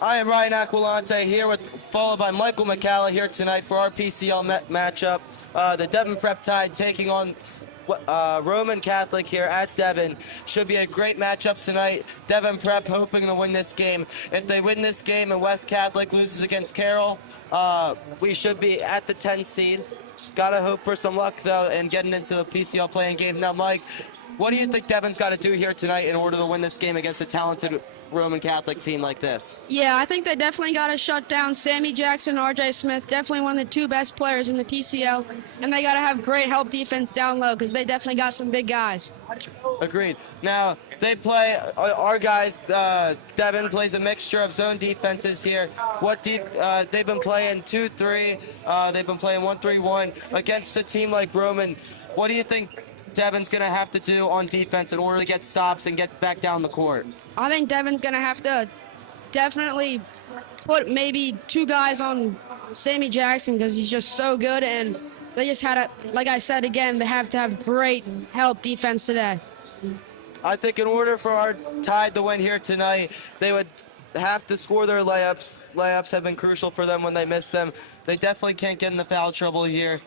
I am Ryan Aquilante here, followed by Michael McCalla here tonight for our PCL matchup. The Devon Prep Tide taking on Roman Catholic here at Devon. Should be a great matchup tonight. Devon Prep hoping to win this game. If they win this game and West Catholic loses against Carroll, we should be at the 10th seed. Gotta hope for some luck though and getting into the PCL playing game. Now, Mike, what do you think Devon's got to do here tonight in order to win this game against a talented Roman Catholic team like this? Yeah, I think they definitely got to shut down Sammy Jackson, RJ Smith, definitely one of the two best players in the PCL, and they got to have great help defense down low because they definitely got some big guys. Agreed. Now, they play, our guys, Devon plays a mixture of zone defenses here. They've been playing 2-3, they've been playing 1-3-1 against a team like Roman. What do you think Devon's going to have to do on defense in order to get stops and get back down the court? I think Devon's going to have to definitely put maybe two guys on Sammy Jackson because he's just so good, and they just had to, like I said again, they have to have great help defense today. I think in order for our Tide to win here tonight, they would have to score their layups. Layups have been crucial for them when they miss them. They definitely can't get in the foul trouble here.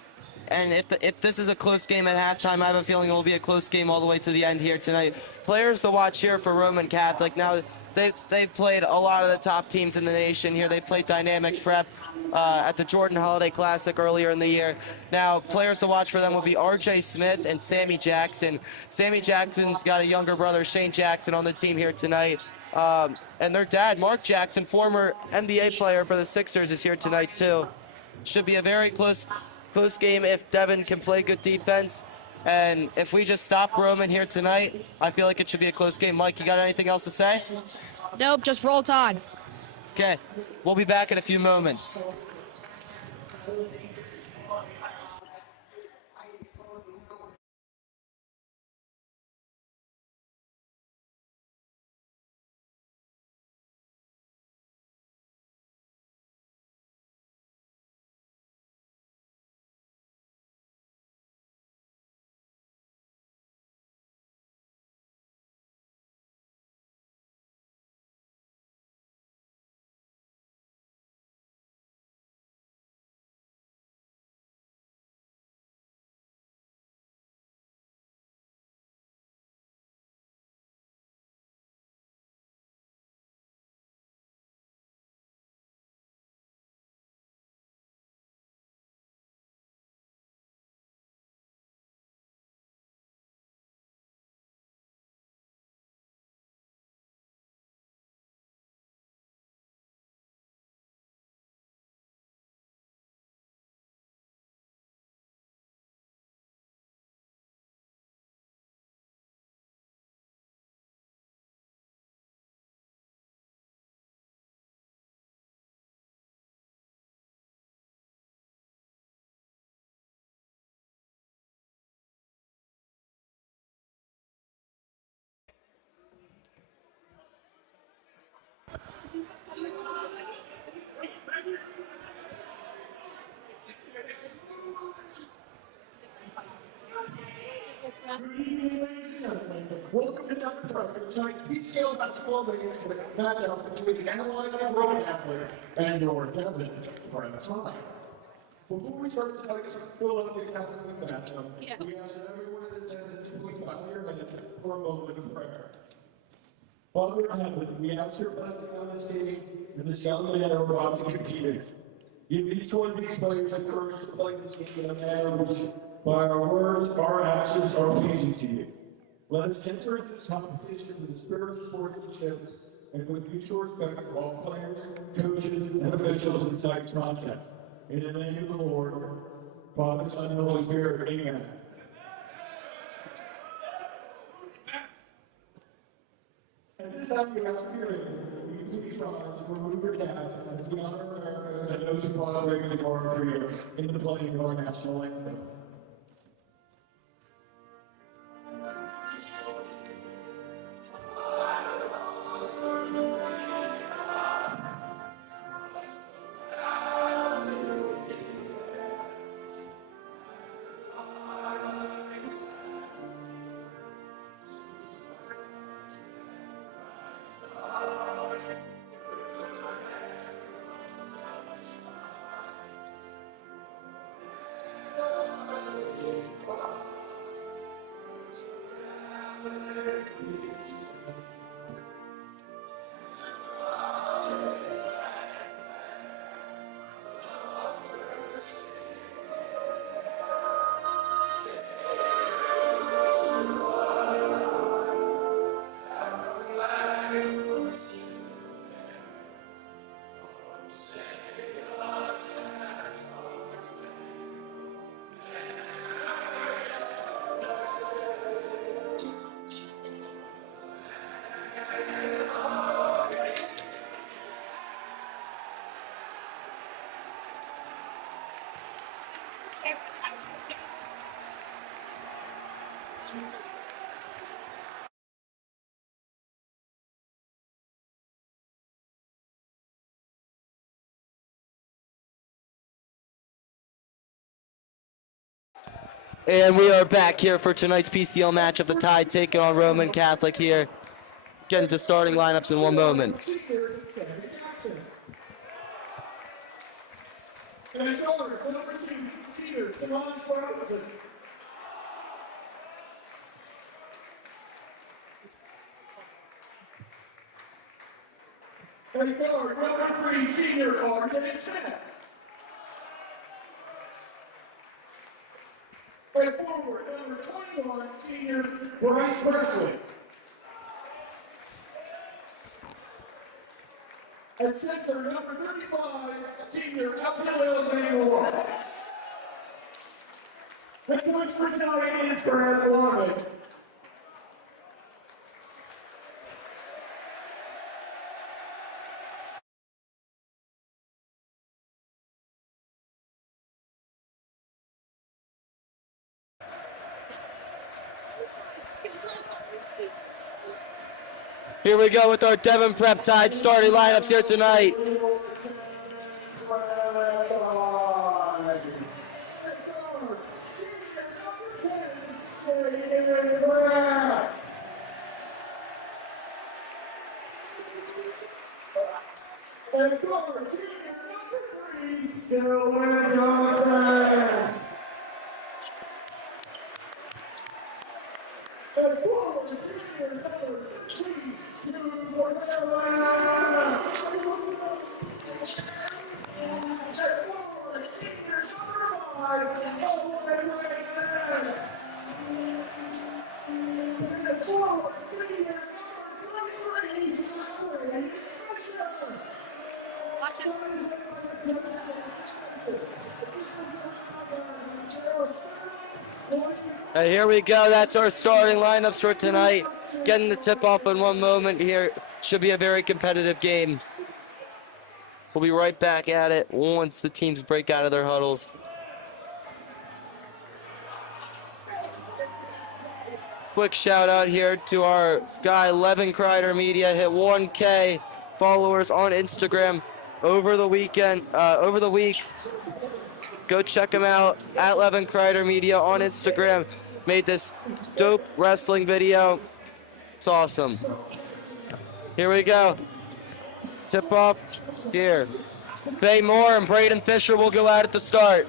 And if this is a close game at halftime, I have a feeling it will be a close game all the way to the end here tonight. Players to watch here for Roman Catholic. Now, they've played a lot of the top teams in the nation here. They played Dynamic Prep at the Jordan Holiday Classic earlier in the year. Now, players to watch for them will be RJ Smith and Sammy Jackson. Sammy Jackson's got a younger brother, Shane Jackson, on the team here tonight. And their dad, Mark Jackson, former NBA player for the Sixers, is here tonight too. Should be a very close game if Devon can play good defense. And if we just stop Roman here tonight, I feel like it should be a close game. Mike, you got anything else to say? Nope, just roll Tide. Okay, we'll be back in a few moments. Welcome to tonight's PCL basketball matchup between the Analyte Roman Catholic and your Devon Prep Tide. Before we start tonight's Philadelphia Catholic matchup, we ask that everyone in attendance please bow your head for a moment of prayer. Father in heaven, we ask your blessing on this game and this young man are about to compete in. Give each one of these players the courage to play this game in a manner which, by our words, our actions, are pleasing to you. Let us enter into this competition with the spirit of sportsmanship and with mutual respect for all players, coaches, and officials in tonight's contest. In the name of the Lord, Father, Son, and Holy Spirit, amen. At this time, we ask spirit, will you please rise for remove your caps as we honor America and those who fought bravely for our freedom in the playing of our national anthem. And we are back here for tonight's PCL match of the Tide taking on Roman Catholic here. Getting to starting lineups in one moment. And guard, number 2, senior, Devon. And guard, number 3, senior, RJ Smith. And forward, number 21, senior, Bryce Presley. And center, number 35, senior, Algelio Manuel. The coach for tonight is Brad Warman. Here we go with our Devon Prep Tide starting lineups here tonight. And guard, senior, number 3, Dylan Johnson. And forward, senior, number 3, Hugh Guerrero. And forward, senior, number 5, Owen Reyes. And forward, senior, number 23, Larry Fisher. And here we go. That's our starting lineups for tonight. Getting the tip off in one moment here. Should be a very competitive game. We'll be right back at it once the teams break out of their huddles. Quick shout out here to our guy Levin Kreider Media. Hit 1K followers on Instagram over the week. Go check him out at Levin Kreider Media on Instagram. Made this dope wrestling video. It's awesome. Here we go. Tip off here. Bay Moore and Braden Fisher will go out at the start.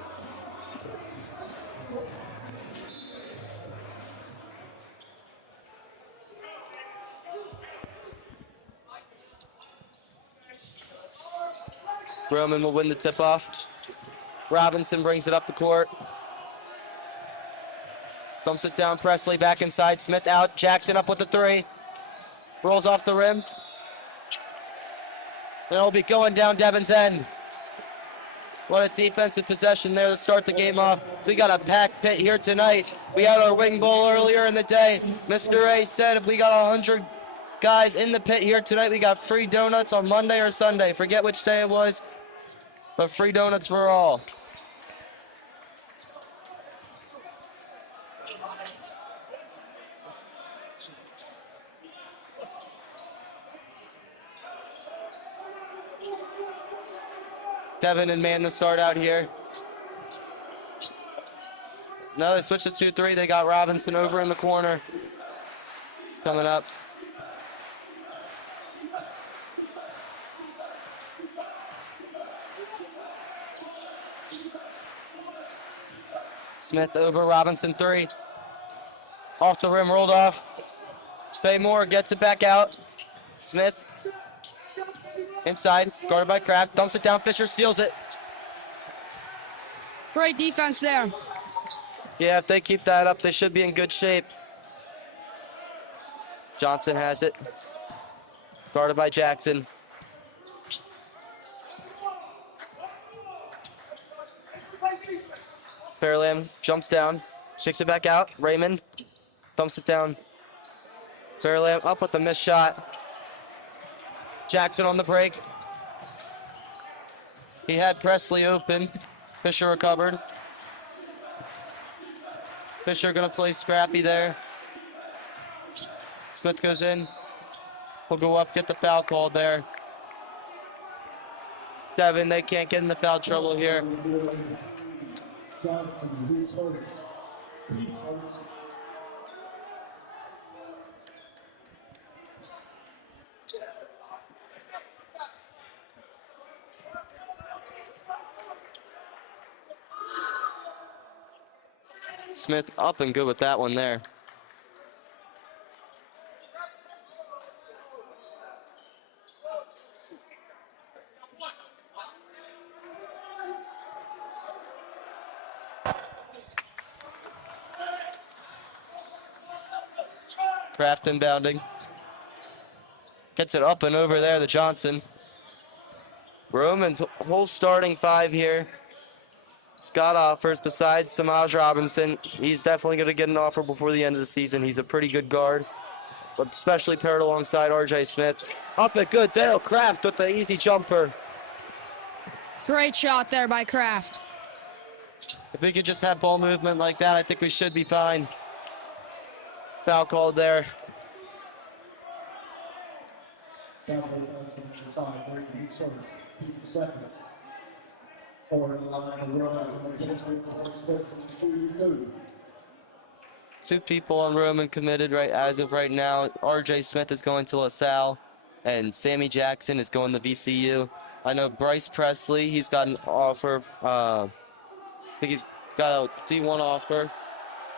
Roman will win the tip off. Robinson brings it up the court. Dumps it down. Presley back inside. Smith out. Jackson up with the 3. Rolls off the rim. And it'll be going down Devon's end. What a defensive possession there to start the game off. We got a packed pit here tonight. We had our wing bowl earlier in the day. Mr. A said if we got 100 guys in the pit here tonight, we got free donuts on Monday or Sunday. Forget which day it was, but free donuts for all. Devon and man to start out here. No, they switched to 2-3. They got Robinson over in the corner. It's coming up. Smith over Robinson, 3. Off the rim, rolled off. Baymore gets it back out. Smith inside, guarded by Kraft, dumps it down. Fisher steals it. Great defense there. Yeah, if they keep that up, they should be in good shape. Johnson has it, guarded by Jackson. Fairlam jumps down, kicks it back out. Raymond dumps it down. Fairlam up with the missed shot. Jackson on the break. He had Presley open. Fisher recovered. Fisher gonna play scrappy there. Smith goes in. We'll go up, get the foul called there. Devon, they can't get in the foul trouble here. Smith up and good with that one there. Kraft inbounding. Gets it up and over there to Johnson. Roman's whole starting 5 here. Scott offers besides Samaj Robinson. He's definitely going to get an offer before the end of the season. He's a pretty good guard, but especially paired alongside RJ Smith. Up a good Dale Kraft with the easy jumper. Great shot there by Kraft. If we could just have ball movement like that, I think we should be fine. Foul called there. Two people on Roman committed right as of right now. RJ Smith is going to LaSalle, and Sammy Jackson is going to VCU. I know Bryce Presley, he's got an offer. I think he's got a D1 offer.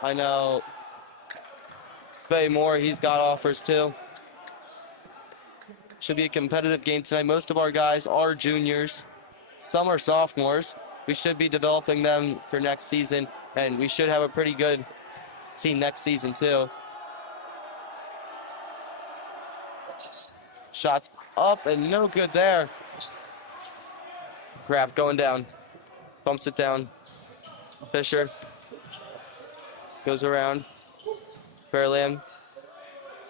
I know Baymore, he's got offers too. Should be a competitive game tonight. Most of our guys are juniors. Some are sophomores. We should be developing them for next season, and we should have a pretty good team next season too. Shots up and no good there. Kraft going down. Bumps it down. Fisher goes around. Fairlam.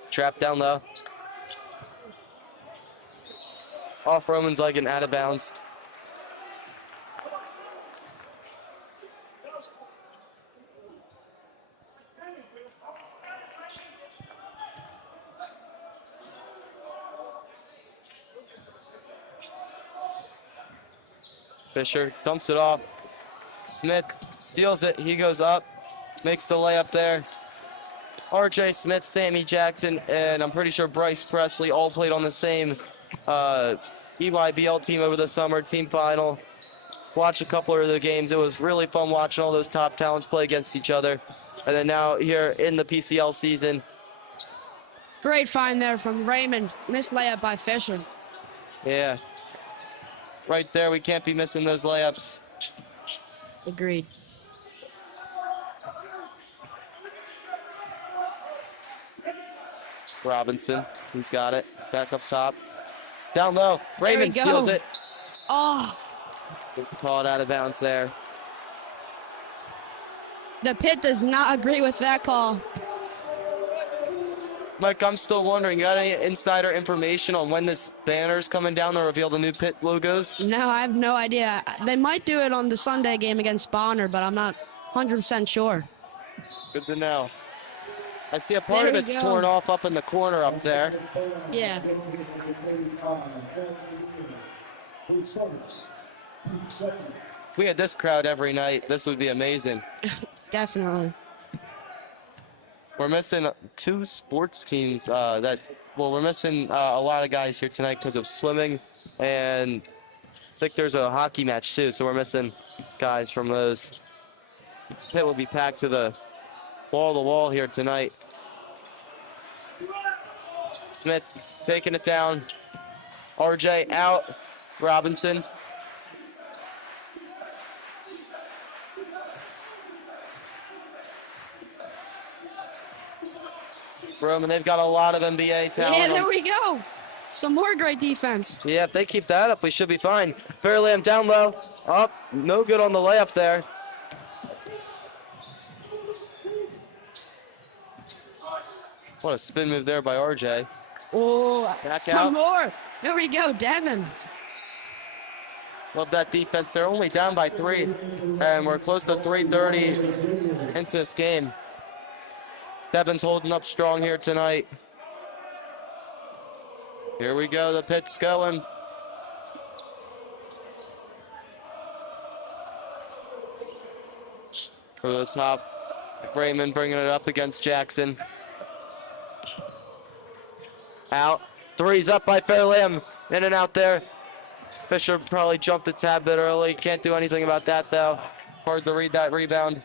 Trap down low. Off Roman's leg and out of bounds. Fisher dumps it off. Smith steals it. He goes up, makes the layup there. RJ Smith, Sammy Jackson, and I'm pretty sure Bryce Presley all played on the same EYBL team over the summer, team final. Watched a couple of the games. It was really fun watching all those top talents play against each other. And then now here in the PCL season. Great find there from Raymond. Missed layup by Fisher. Yeah. Right there, we can't be missing those layups. Agreed. Robinson, he's got it. Back up top. Down low. Raymond steals it. Oh, It's called out of bounds there. the pit does not agree with that call. Mike, I'm still wondering, you got any insider information on when this banner's coming down to reveal the new pit logos? No, I have no idea. They might do it on the Sunday game against Bonner, but I'm not 100% sure. Good to know. I see a part of it's torn off up in the corner up there. Yeah. If we had this crowd every night, this would be amazing. Definitely. We're missing 2 sports teams we're missing a lot of guys here tonight because of swimming, and I think there's a hockey match too, so we're missing guys from those. This pit will be packed to the wall here tonight. Smith taking it down. RJ out. Robinson. Roman, they've got a lot of NBA talent. Yeah, there we go. Some more great defense. Yeah, if they keep that up, we should be fine. Fairlamb down low. Up. No good on the layup there. What a spin move there by RJ. Oh, Back some out. more. There we go, Devon. Love that defense. They're only down by 3, and we're close to 3:30 into this game. Devon's holding up strong here tonight. Here we go. The pit's going. For the top. Raymond bringing it up against Jackson. Out. Three's up by Fairlamb. In and out there. Fisher probably jumped a tad bit early. Can't do anything about that, though. Hard to read that rebound.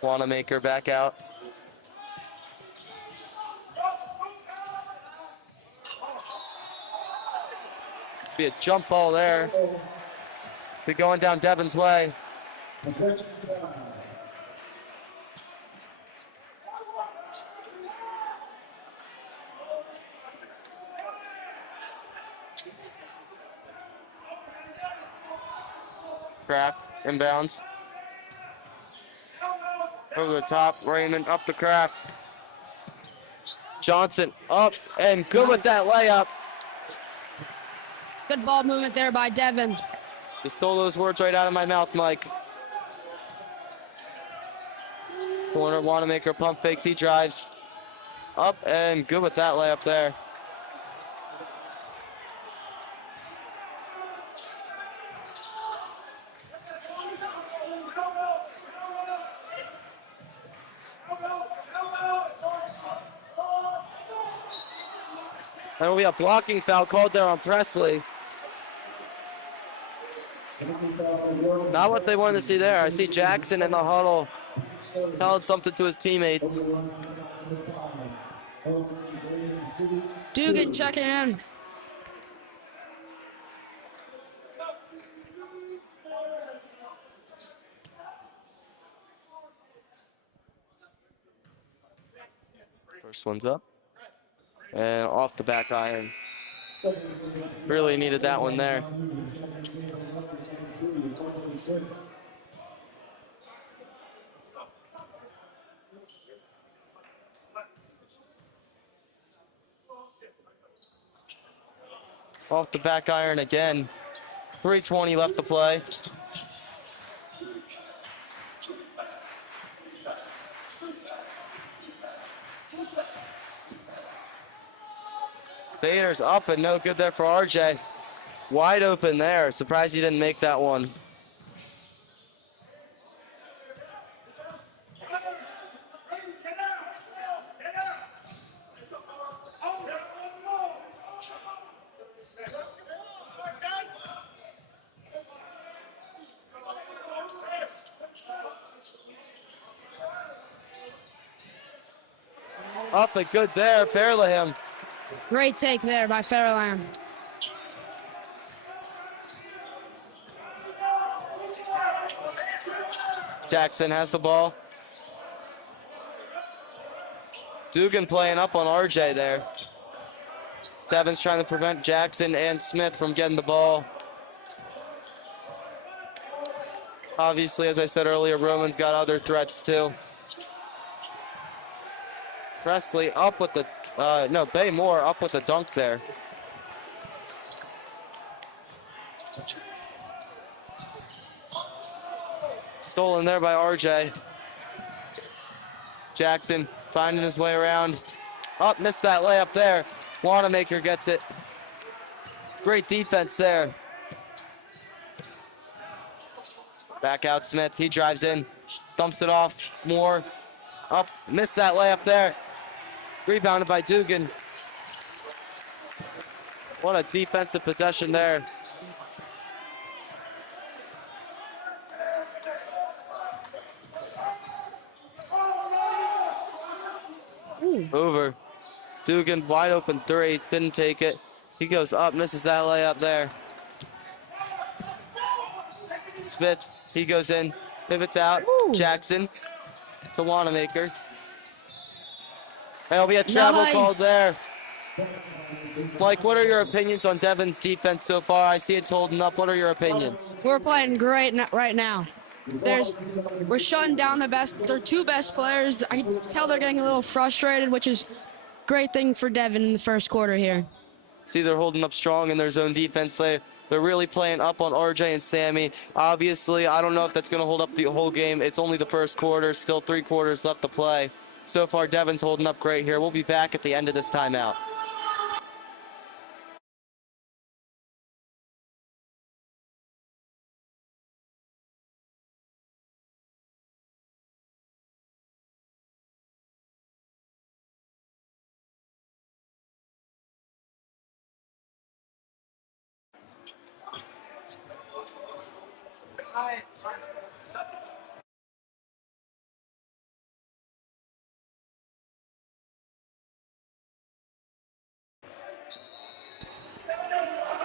Wanamaker back out. Be a jump ball there. Be going down Devon's way. Kraft inbounds. Over the top, Raymond up the Kraft. Johnson up and good with that layup. Good ball movement there by Devon. You stole those words right out of my mouth, Mike. Corner, Wanamaker pump fakes, he drives. Up and good with that layup there. There will be a blocking foul called there on Presley. Not what they wanted to see there. I see Jackson in the huddle telling something to his teammates. Dugan checking in. First one's up. And off the back iron. Really needed that one there. Off the back iron again. 3:20 left to play. Bader's up and no good there for RJ. Wide open there. Surprised he didn't make that one. Up and good there, Fairlamb. Great take there by Fairlamb. Jackson has the ball. Dugan playing up on RJ there. Devon's trying to prevent Jackson and Smith from getting the ball. Obviously, as I said earlier, Roman's got other threats too. Presley up with the, Bay Moore up with the dunk there. Stolen there by RJ. Jackson finding his way around. Oh, missed that layup there. Wanamaker gets it. Great defense there. Back out Smith, he drives in, dumps it off, Moore. Up, missed that layup there. Rebounded by Dugan. What a defensive possession there. Over. Dugan, wide open three, didn't take it. He goes up, misses that layup there. Smith, he goes in, pivots out. Ooh. Jackson to Wanamaker. There'll be a travel Nice. called there. Mike, what are your opinions on Devon's defense so far? I see it's holding up. What are your opinions? We're playing great right now. We're shutting down their two best players. I can tell they're getting a little frustrated, which is a great thing for Devon in the first quarter here. See, they're holding up strong in their zone defense. They're really playing up on RJ and Sammy. Obviously, I don't know if that's going to hold up the whole game. It's only the first quarter, still 3 quarters left to play. So far, Devon's holding up great here. We'll be back at the end of this timeout.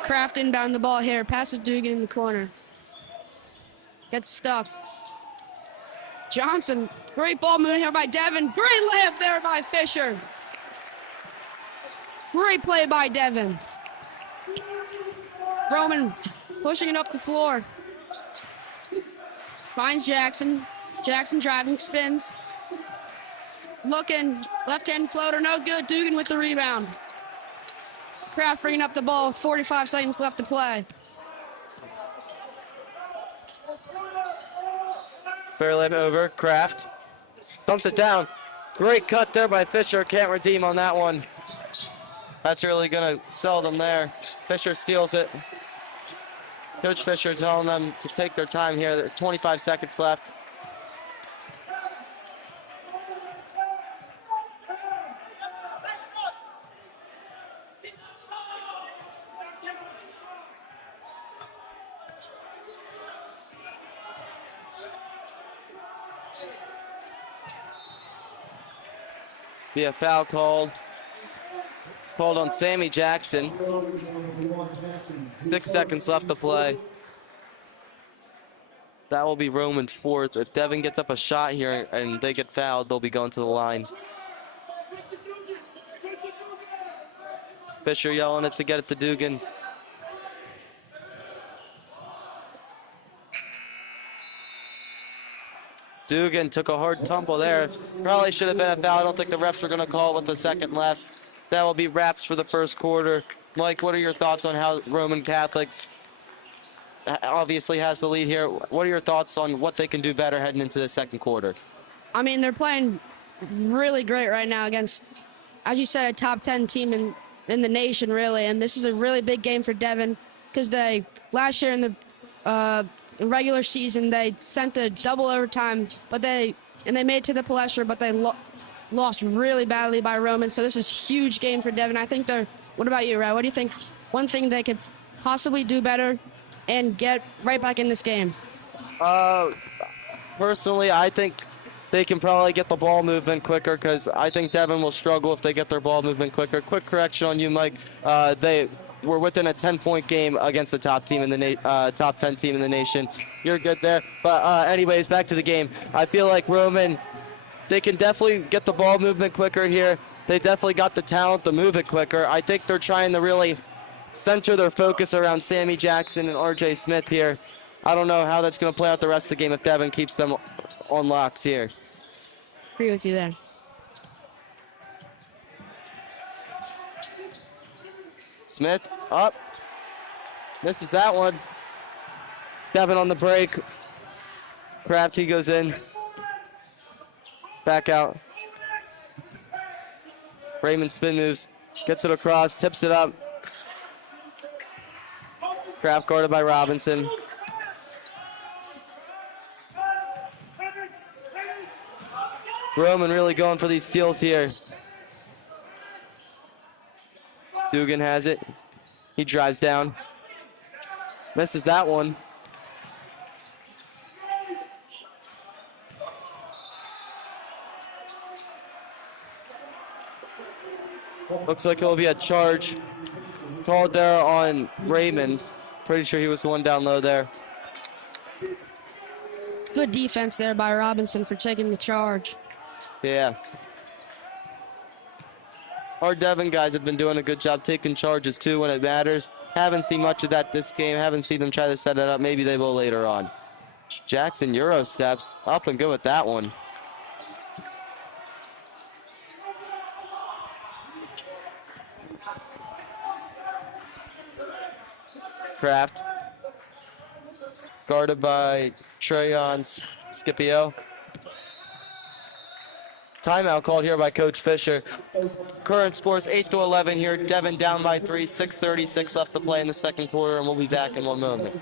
Kraft inbound the ball here. Passes Dugan in the corner. Gets stuck. Johnson, great ball movement here by Devon. Great layup there by Fisher. Great play by Devon. Roman pushing it up the floor. Finds Jackson. Jackson driving, spins. Looking, left-hand floater, no good. Dugan with the rebound. Kraft bringing up the ball, 45 seconds left to play. Fair layup over, Kraft. Dumps it down. Great cut there by Fisher. Can't redeem on that one. That's really going to sell them there. Fisher steals it. Coach Fisher telling them to take their time here. There's 25 seconds left. Be a foul called on Sammy Jackson. 6 seconds left to play. That will be Roman's 4th. If Devon gets up a shot here and they get fouled, they'll be going to the line. Fisher yelling it to get it to Dugan. Dugan took a hard tumble there. Probably should have been a foul. I don't think the refs are going to call it with a second left. That will be wraps for the first quarter. Mike, what are your thoughts on how Roman Catholics obviously has the lead here? What are your thoughts on what they can do better heading into the second quarter? I mean, they're playing really great right now against, as you said, a top 10 team in the nation, really. And this is a really big game for Devon because last year in the regular season, they sent the double overtime, but they made it to the Palestra, but they lost really badly by Roman. So this is a huge game for Devon. I think what about you, Ray? What do you think one thing they could possibly do better and get right back in this game? Personally, I think they can probably get the ball movement quicker because I think Devon will struggle if they get their ball movement quicker. Quick correction on you, Mike. They were within a 10-point game against the top team in the top 10 team in the nation. You're good there. But anyways, back to the game. I feel like Roman, they can definitely get the ball movement quicker here. They definitely got the talent to move it quicker. I think they're trying to really center their focus around Sammy Jackson and RJ Smith here. I don't know how that's going to play out the rest of the game if Devon keeps them on locks here. Agree with you there. Smith up. Misses that one. Devon on the break. Kraft, he goes in. Back out. Raymond spin moves. Gets it across. Tips it up. Kraft guarded by Robinson. Roman really going for these steals here. Dugan has it. He drives down. Misses that one. Looks like it'll be a charge called there on Raymond. Pretty sure he was the one down low there. Good defense there by Robinson for taking the charge. Yeah. Our Devon guys have been doing a good job taking charges too when it matters. Haven't seen much of that this game. Haven't seen them try to set it up. Maybe they will later on. Jackson Euro steps up and good with that one. Kraft. Guarded by Treyon Scipio. Timeout called here by Coach Fisher. Current score is 8-11 here. Devon down by 3, 6:36 left to play in the second quarter, and we'll be back in one moment.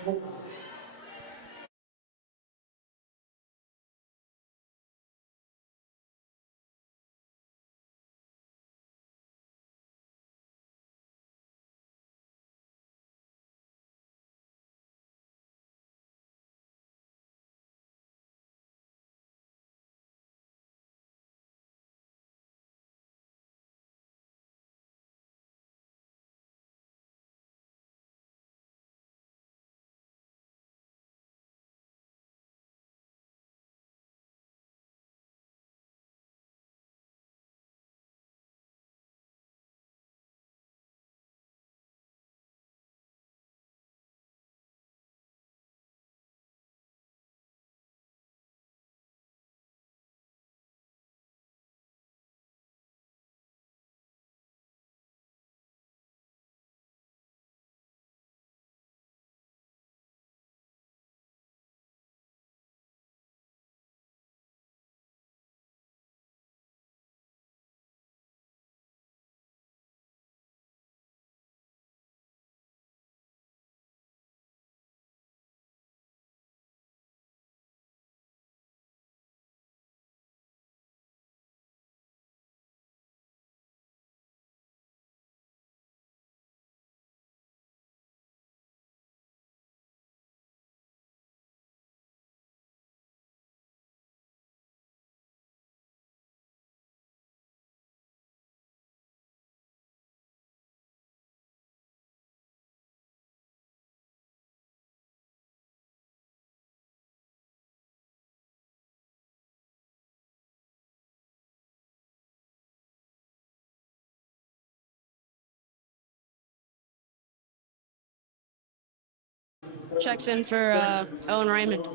Checks in for Owen Raymond.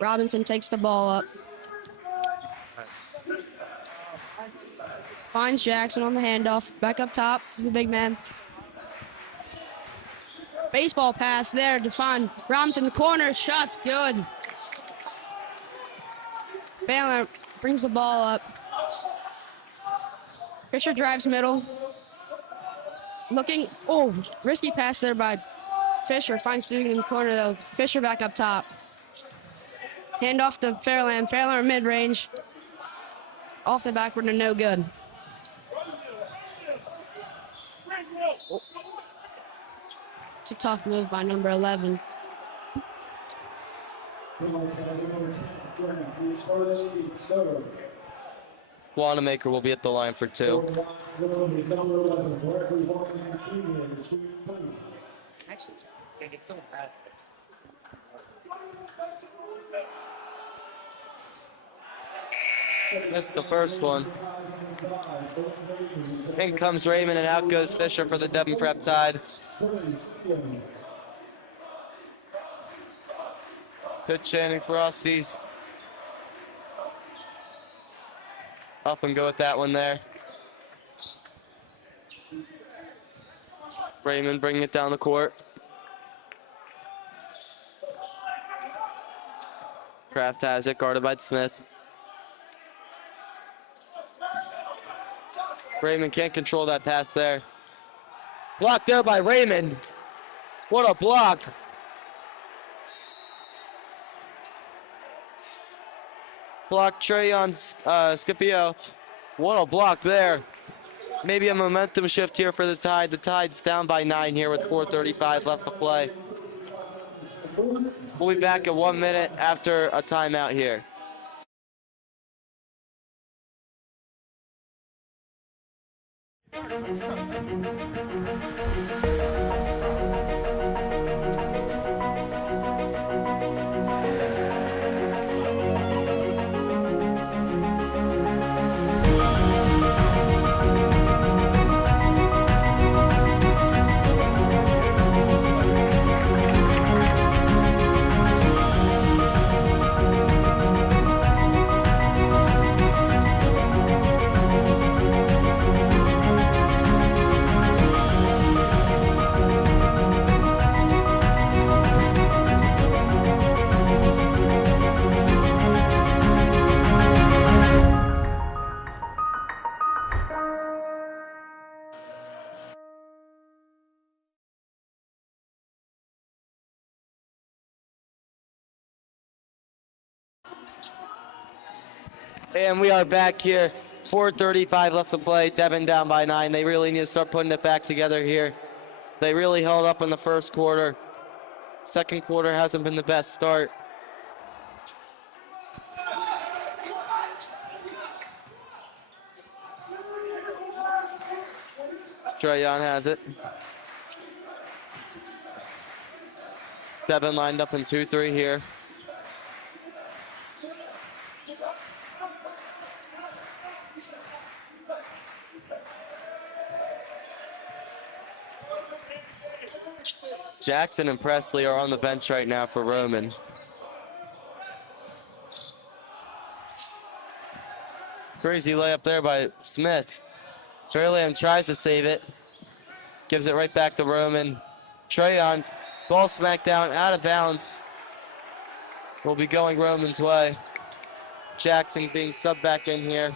Robinson takes the ball up. Finds Jackson on the handoff. Back up top to the big man. Baseball pass there to find Robinson in the corner. Shot's good. Baylor brings the ball up. Fisher drives middle. Looking, oh, risky pass there by Fisher. Finds Dugan in the corner though. Fisher back up top. Hand off to Fairland. Fairland mid-range. Off the backward and no good. It's a tough move by number 11. Wanamaker will be at the line for 2. Actually, they get so bad. Missed the first one. In comes Raymond and out goes Fisher for the Devon Prep Tide. Good Channing Frosties. Up and go with that one there. Raymond bringing it down the court. Kraft has it, guarded by Smith. Raymond can't control that pass there. Blocked there by Raymond. What a block. Block Treyon Scipio. What a block there. Maybe a momentum shift here for the Tide. The Tide's down by 9 here with 4:35 left to play. We'll be back in 1 minute after a timeout here. And we are back here. 4:35 left to play. Devon down by 9. They really need to start putting it back together here. They really held up in the first quarter. Second quarter hasn't been the best start. Trayon has it. Devon lined up in 2-3 here. Jackson and Presley are on the bench right now for Roman. Crazy layup there by Smith. Fairland tries to save it. Gives it right back to Roman. Trayon, ball smacked down, out of bounds. Will be going Roman's way. Jackson being subbed back in here.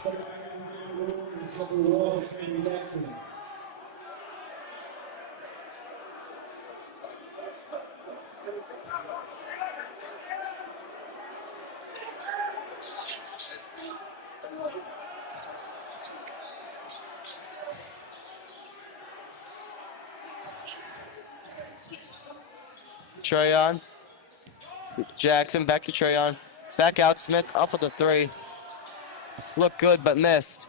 Trayon. Jackson back to Trayon. Back out, Smith up with the 3. Looked good but missed.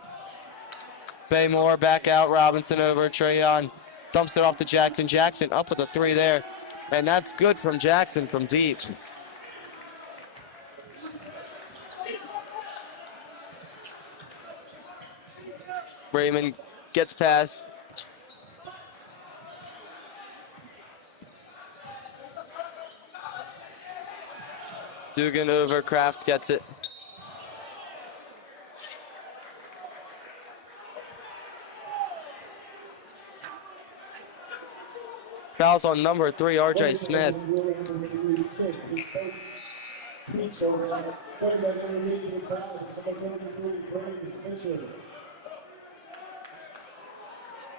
Baymore back out, Robinson over, Trayon. Dumps it off to Jackson. Jackson up with the 3 there. And that's good from Jackson from deep. Raymond gets past. Dugan over, Kraft gets it. Fouls on number 3, RJ Smith.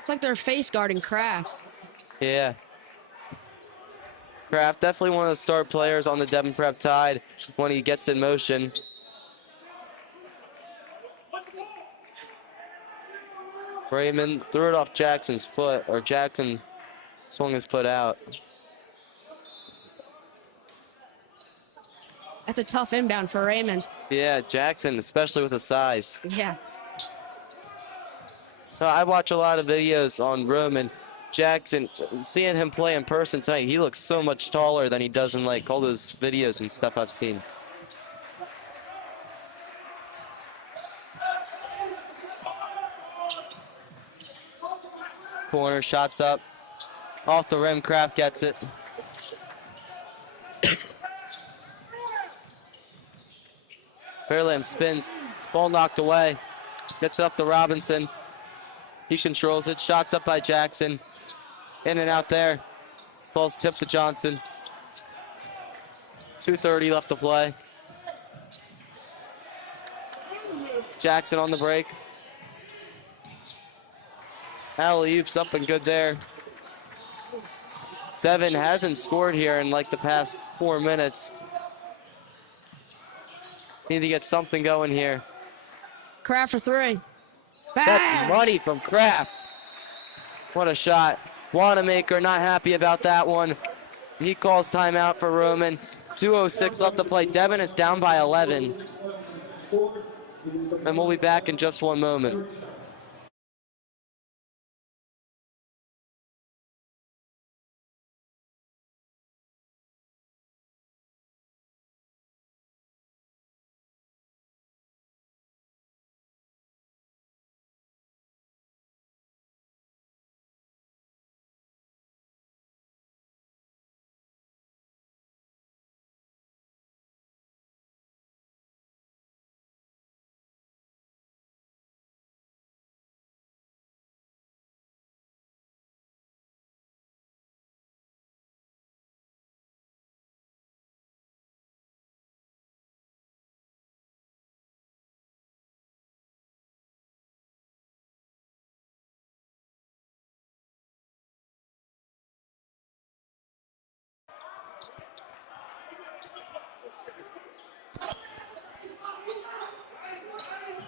It's like they're face guarding Kraft. Yeah. Kraft definitely one of the star players on the Devon Prep Tide when he gets in motion. Raymond threw it off Jackson's foot, or Jackson swung his foot out. That's a tough inbound for Raymond. Yeah, Jackson, especially with the size. Yeah. I watch a lot of videos on Roman. Jackson, seeing him play in person tonight, he looks so much taller than he does in like all those videos and stuff I've seen. Corner, shots up. Off the rim, Kraft gets it. Fairland spins, ball knocked away. Gets it up to Robinson. He controls it, shots up by Jackson. In and out there. Ball's tipped to Johnson. 2:30 left to play. Jackson on the break. Alley-oops up and good there. Devon hasn't scored here in like the past 4 minutes. Need to get something going here. Kraft for 3. Bang! That's money from Kraft. What a shot. Wanamaker not happy about that one. he calls timeout for Roman. 2:06 left to play. Devon is down by 11. And we'll be back in just one moment.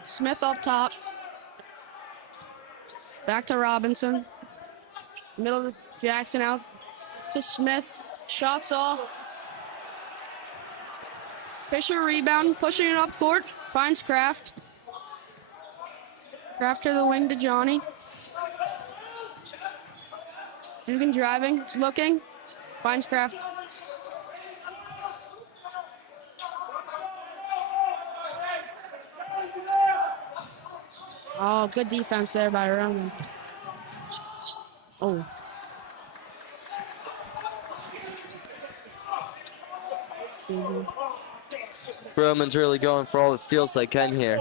Smith up top. Back to Robinson. Middle to Jackson out to Smith. Shots off. Fisher rebound, pushing it up court. Finds Kraft. Kraft to the wing to Johnny. Dugan driving, looking. Finds Kraft. Oh, good defense there by Roman. Oh. Roman's really going for all the steals they can here.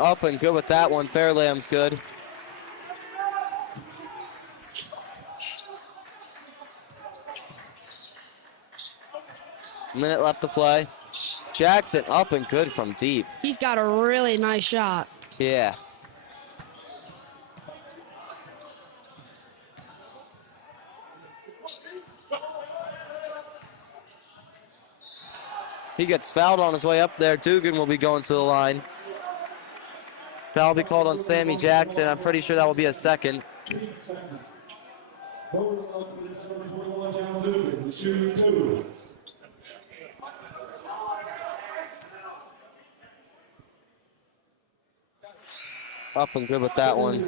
Up and good with that one. Fairlamb's good. Minute left to play. Jackson up and good from deep. He's got a really nice shot. Yeah. He gets fouled on his way up there. Dugan will be going to the line. Foul will be called on Sammy Jackson. I'm pretty sure that will be a second. Up and good with that one.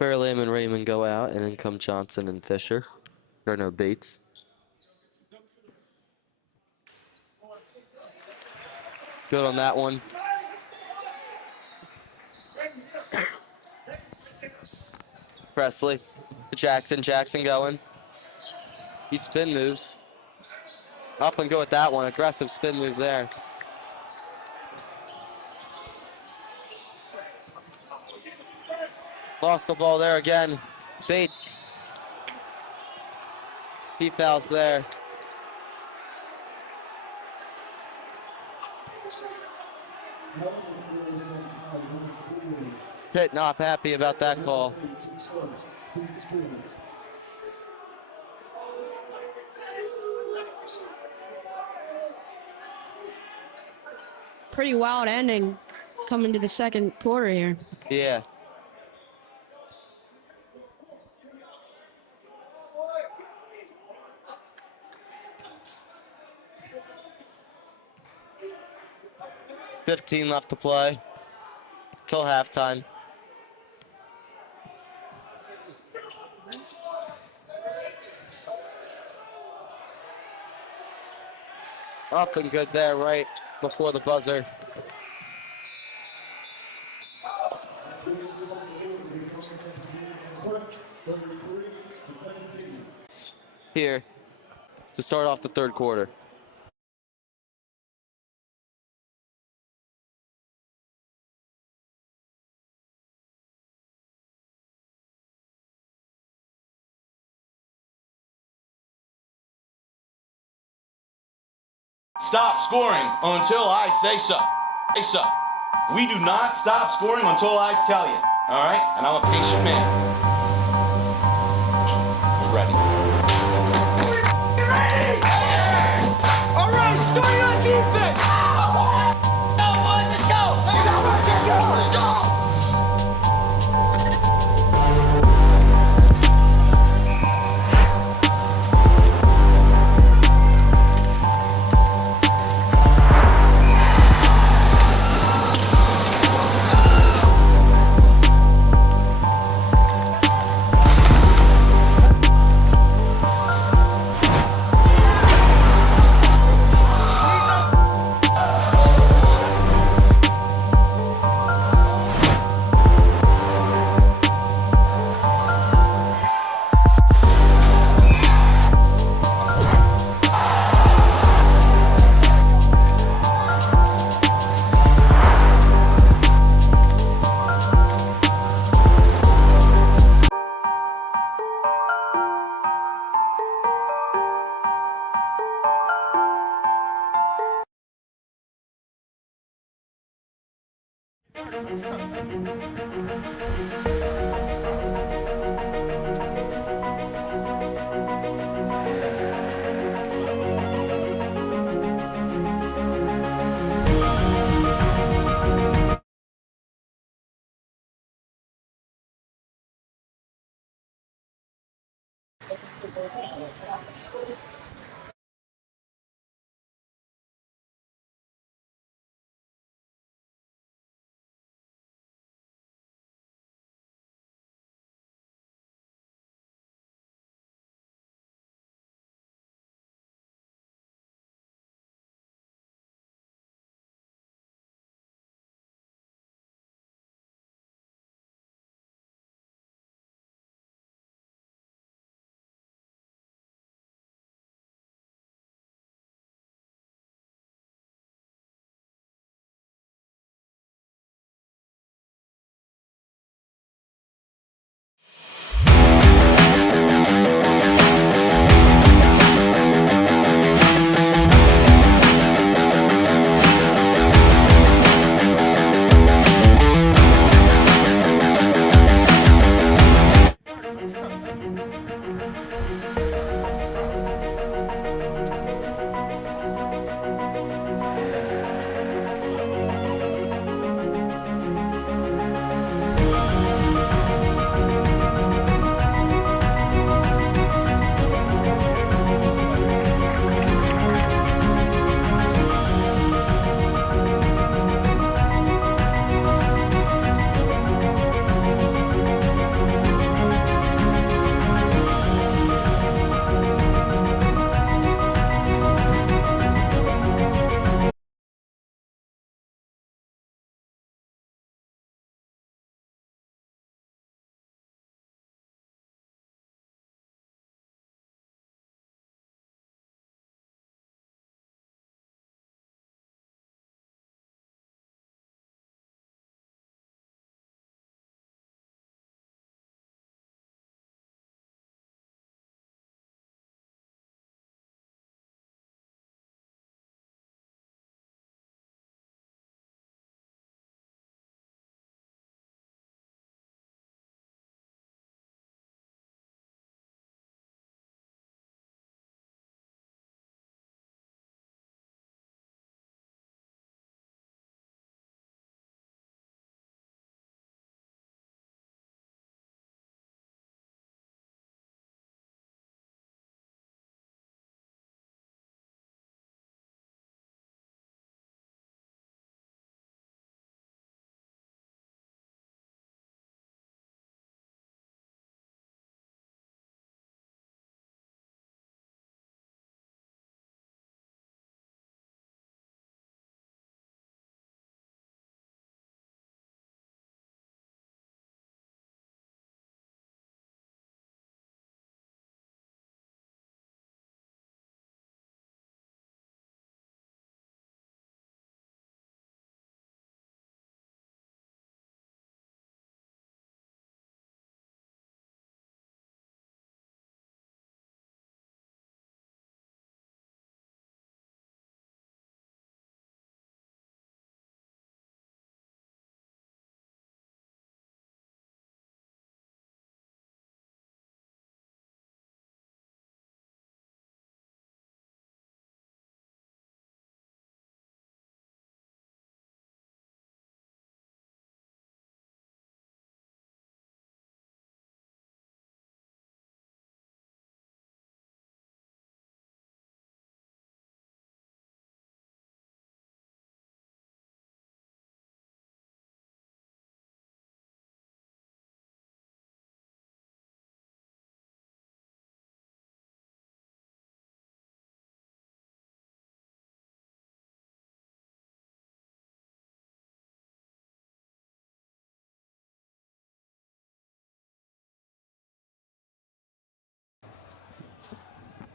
Fairlam and Raymond go out, and then come Johnson and Fisher. Or no, Bates. Good on that one. Presley to Jackson. Jackson going. He spin moves. Up and go with that one. Aggressive spin move there. Lost the ball there again. Bates. He fouls there. Pitt not happy about that call. Pretty wild ending coming to the second quarter here. Yeah. $15 left to play till halftime. Up and good there right before the buzzer. Here to start off the third quarter. Stop scoring until I say so. Say so. We do not stop scoring until I tell you. All right? And I'm a patient man. Ready. All right, starting on defense.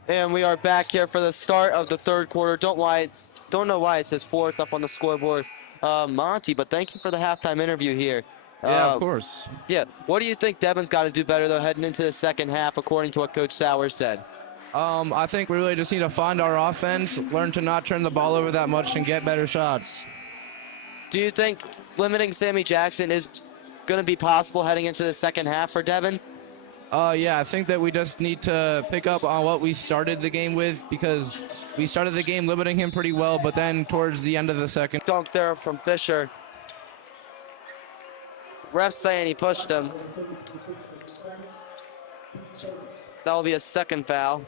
And we are back here for the start of the third quarter. Don't know why it says fourth up on the scoreboard, Monty, but thank you for the halftime interview here. Yeah, of course. Yeah, what do you think Devon's got to do better, though, heading into the second half, according to what Coach Sauer said? I think we really just need to find our offense, learn to not turn the ball over that much, and get better shots. Do you think limiting Sammy Jackson is going to be possible heading into the second half for Devon? Yeah, I think that we just need to pick up on what we started the game with, because we started the game limiting him pretty well, but then towards the end of the second. Dunk there from Fisher. Ref saying he pushed him. That'll be a second foul.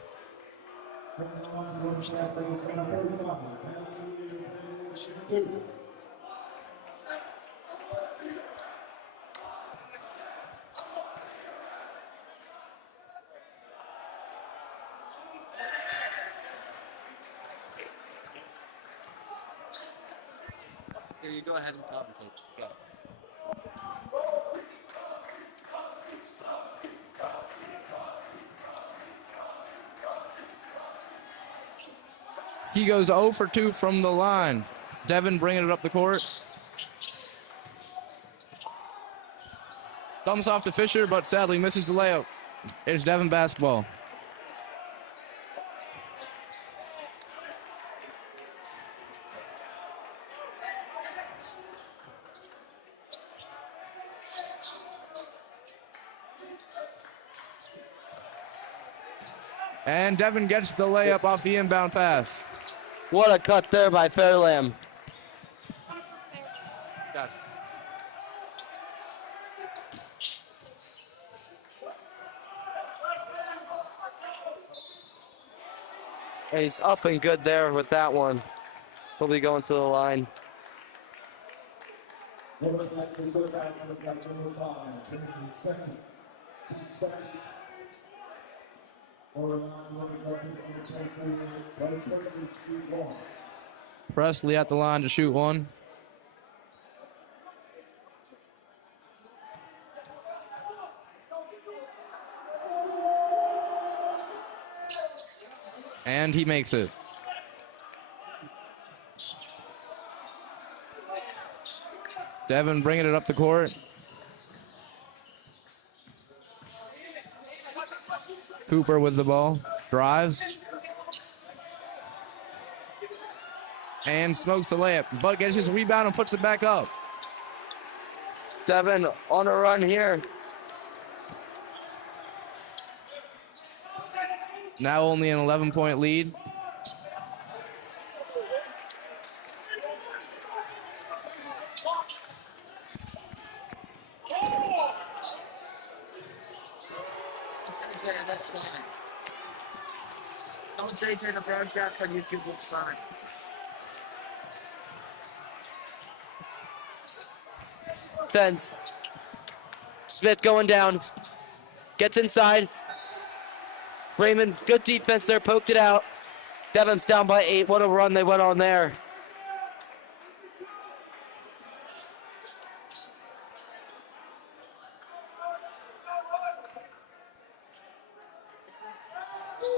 Here, you go ahead and commentate. Go. He goes 0 for 2 from the line. Devon bringing it up the court. Thumbs off to Fisher, but sadly misses the layup. It's Devon basketball. And Devon gets the layup off the inbound pass. What a cut there by Fairlam. And he's up and good there with that one. He'll be going to the line. Presley at the line to shoot one. And he makes it. Devon bringing it up the court. Cooper with the ball. Drives. And smokes the layup. But gets his rebound and puts it back up. Devon on a run here. Now only an 11-point lead. That's fine. Someone say turn the broadcast on YouTube looks fine. Fence. Smith going down. Gets inside. Raymond, good defense there, poked it out. Devon's down by 8. What a run they went on there.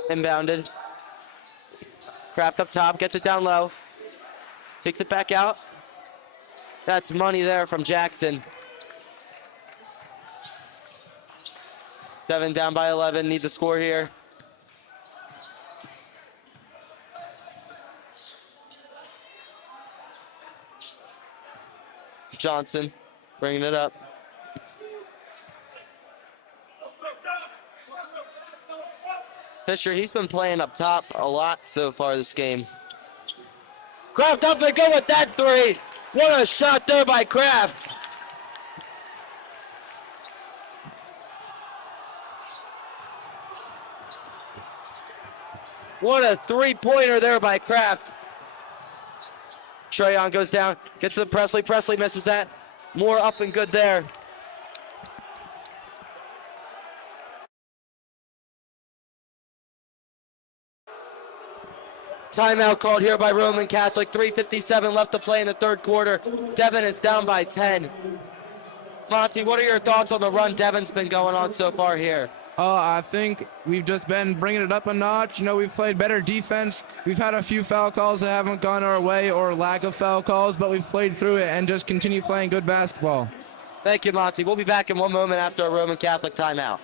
Inbounded. Kraft up top, gets it down low. Kicks it back out. That's money there from Jackson. Devon down by 11, need the score here. Johnson bringing it up. Fisher, he's been playing up top a lot so far this game. Kraft up and go with that three. What a shot there by Kraft. What a three-pointer there by Kraft. Trayon goes down, gets to the Presley. Presley misses that. More up and good there. Timeout called here by Roman Catholic. 3:57 left to play in the third quarter. Devon is down by 10. Monty, what are your thoughts on the run Devon's been going on so far here? I think we've just been bringing it up a notch. You know, we've played better defense. We've had a few foul calls that haven't gone our way or lack of foul calls, but we've played through it and just continue playing good basketball. Thank you, Monty. We'll be back in one moment after a Roman Catholic timeout.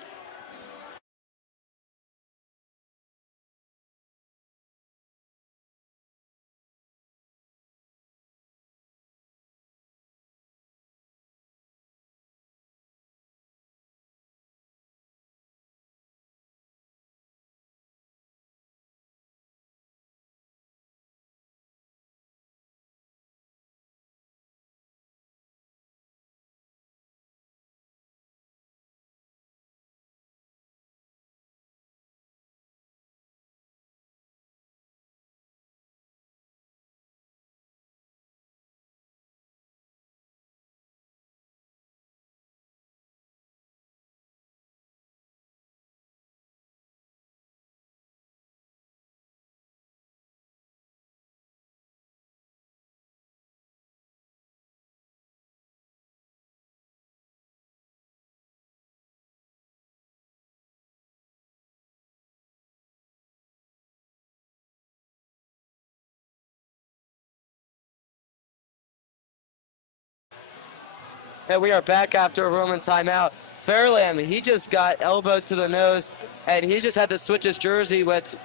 And we are back after a Roman timeout. Fairlam, he just got elbowed to the nose, and he just had to switch his jersey with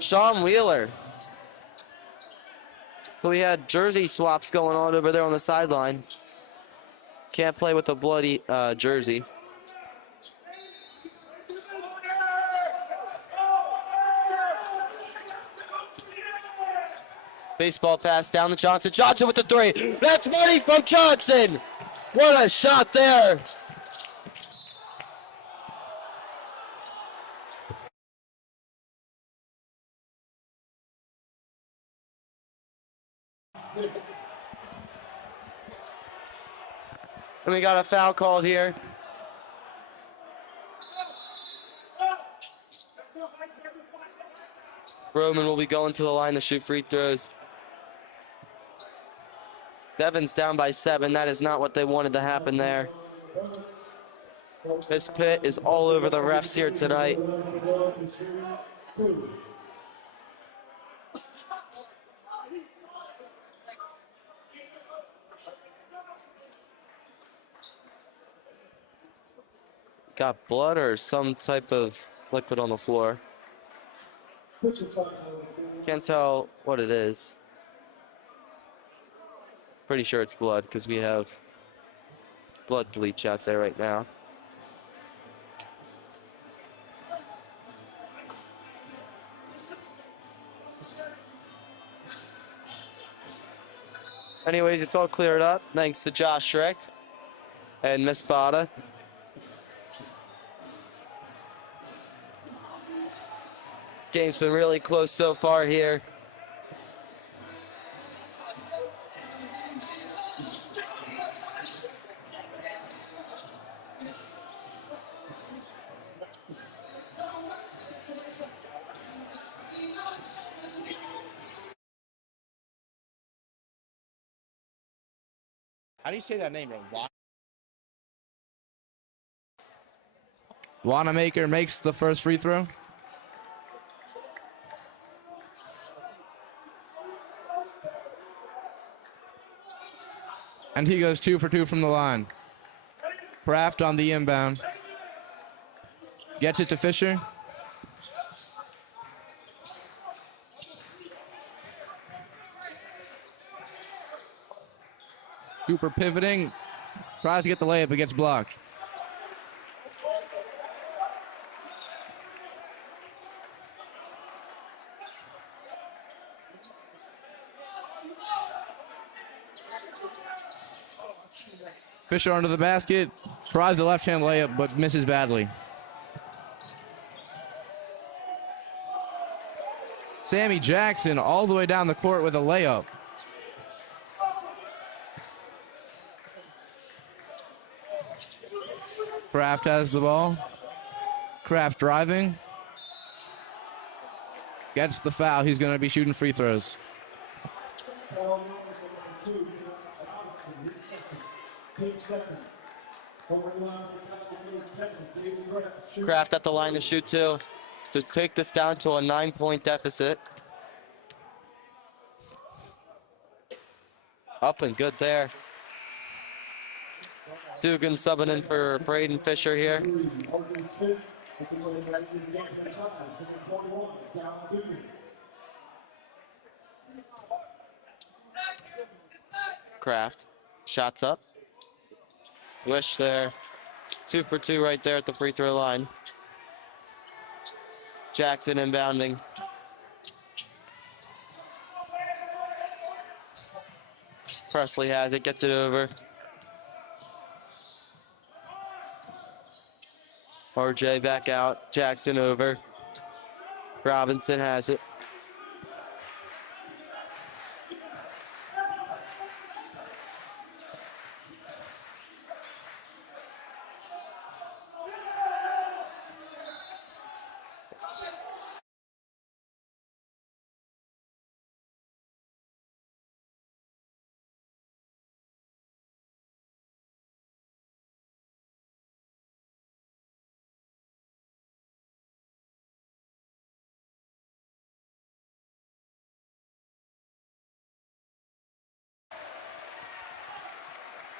Sean Wheeler. So we had jersey swaps going on over there on the sideline. Can't play with a bloody jersey. Baseball pass down to Johnson. Johnson with the three. That's money from Johnson. What a shot there. And we got a foul called here. Roman will be going to the line to shoot free throws. Devon's down by 7. That is not what they wanted to happen there. This pit is all over the refs here tonight. Got blood or some type of liquid on the floor. Can't tell what it is. Pretty sure it's blood because we have blood bleach out there right now. Anyways, it's all cleared up thanks to Josh Schrecht and Miss Bada. This game's been really close so far here. How do you say that name? Wanamaker makes the first free throw. And he goes 2 for 2 from the line. Kraft on the inbound. Gets it to Fisher. Cooper pivoting. Tries to get the layup, but gets blocked. Fisher under the basket. Tries the left-hand layup, but misses badly. Sammy Jackson all the way down the court with a layup. Kraft has the ball. Kraft driving. Gets the foul. He's going to be shooting free throws. Kraft at the line to shoot 2 to take this down to a 9-point deficit. Up and good there. Dugan subbing in for Braden Fisher here. Kraft, shots up. Swish there. 2 for 2 right there at the free throw line. Jackson inbounding. Presley has it, gets it over. RJ back out, Jackson over. Robinson has it.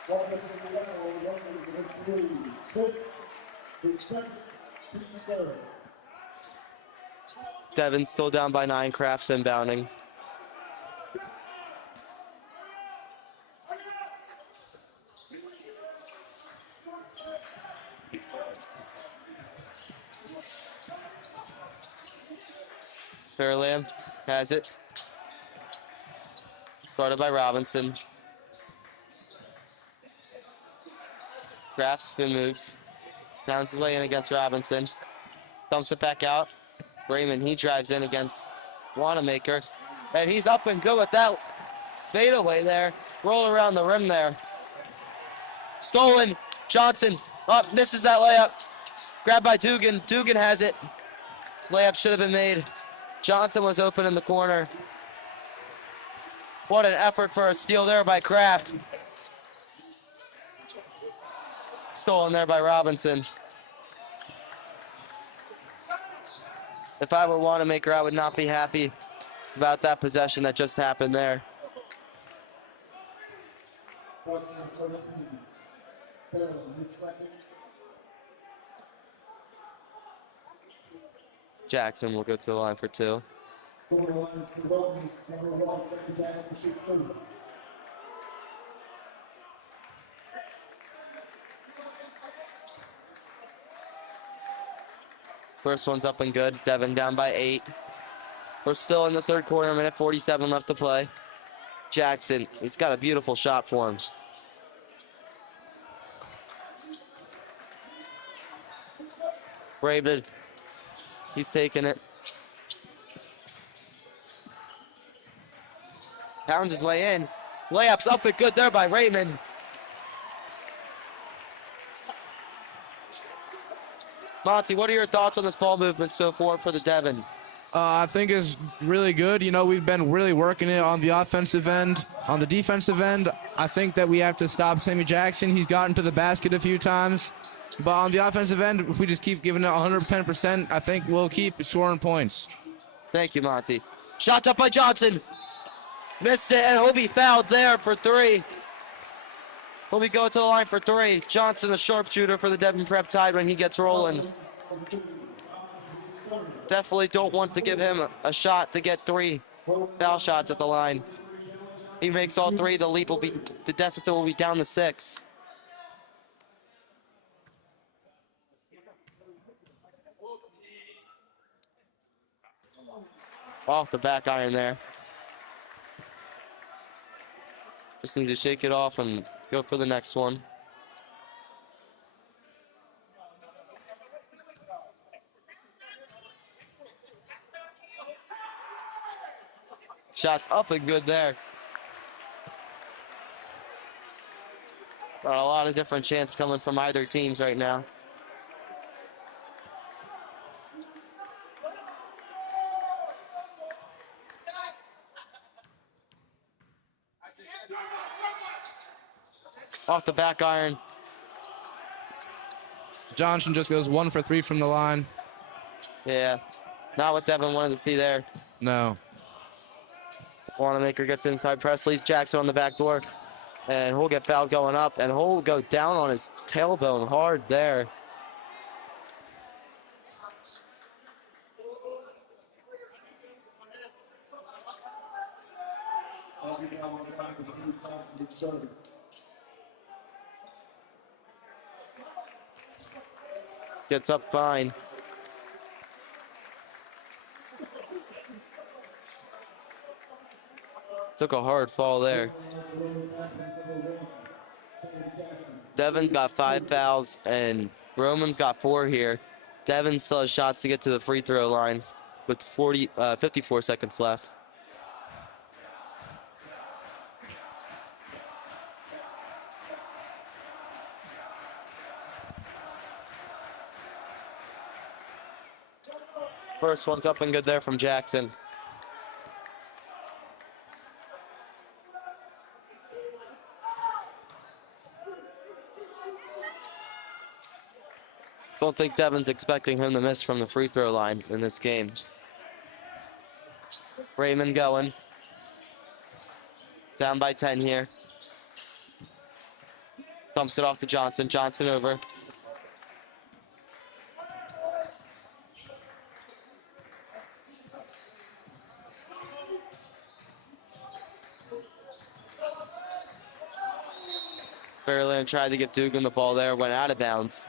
Welcome to the level, welcome to the three. Skip, accept, serve. Devon's still down by 9. Crafts inbounding. Fairlamb has it. Guarded by Robinson. Crafts spin moves. Bounces his way in against Robinson. Dumps it back out. Raymond, he drives in against Wanamaker. And he's up and good with that fadeaway there. Roll around the rim there. Stolen. Johnson up, misses that layup. Grabbed by Dugan. Dugan has it. Layup should have been made. Johnson was open in the corner. What an effort for a steal there by Kraft. Stolen there by Robinson. If I were Wanamaker, I would not be happy about that possession that just happened there. Jackson will go to the line for 2. First one's up and good. Devon down by 8. We're still in the third quarter, minute 47 left to play. Jackson, he's got a beautiful shot for him. Raymond, he's taking it. Pounds his way in. Layups up and good there by Raymond. Monty, what are your thoughts on this ball movement so far for the Devon? I think it's really good. You know, we've been really working it on the offensive end. On the defensive end, I think that we have to stop Sammy Jackson. He's gotten to the basket a few times. But on the offensive end, if we just keep giving it 110%, I think we'll keep scoring points. Thank you, Monty. Shot up by Johnson. Missed it, and he'll be fouled there for 3. He'll be going to the line for 3. Johnson, the sharpshooter for the Devon Prep Tide when he gets rolling. Definitely don't want to give him a shot to get 3 foul shots at the line. He makes all 3, the deficit will be down to 6. Off the back iron there. Just need to shake it off and go for the next one. Shots up and good there. Got a lot of different chants coming from either teams right now. Off the back iron. Johnson just goes 1 for 3 from the line. Yeah, not what Devon wanted to see there. No. Wanamaker gets inside Presley. Jackson on the back door. And he'll get fouled going up. And he'll go down on his tailbone hard there. Gets up fine. Took a hard fall there. Devon's got 5 fouls and Roman's got 4 here. Devon still has shots to get to the free throw line with 54 seconds left. First one's up and good there from Jackson. Don't think Devon's expecting him to miss from the free throw line in this game. Raymond going. Down by 10 here. Dumps it off to Johnson. Johnson over. Fairland tried to give Dugan the ball there, went out of bounds.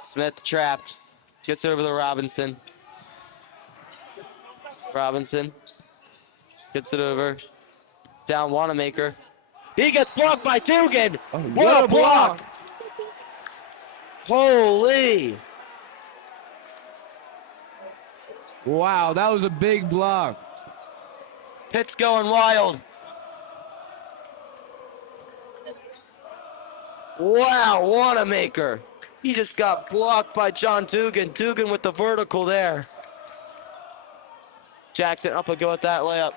Smith trapped. Gets over to Robinson. Robinson gets it over. Down Wanamaker. He gets blocked by Dugan. What a block. Holy. Wow, that was a big block. Pitt's going wild. Wow, Wanamaker. He just got blocked by John Dugan. Dugan with the vertical there. Jackson up a go at that layup.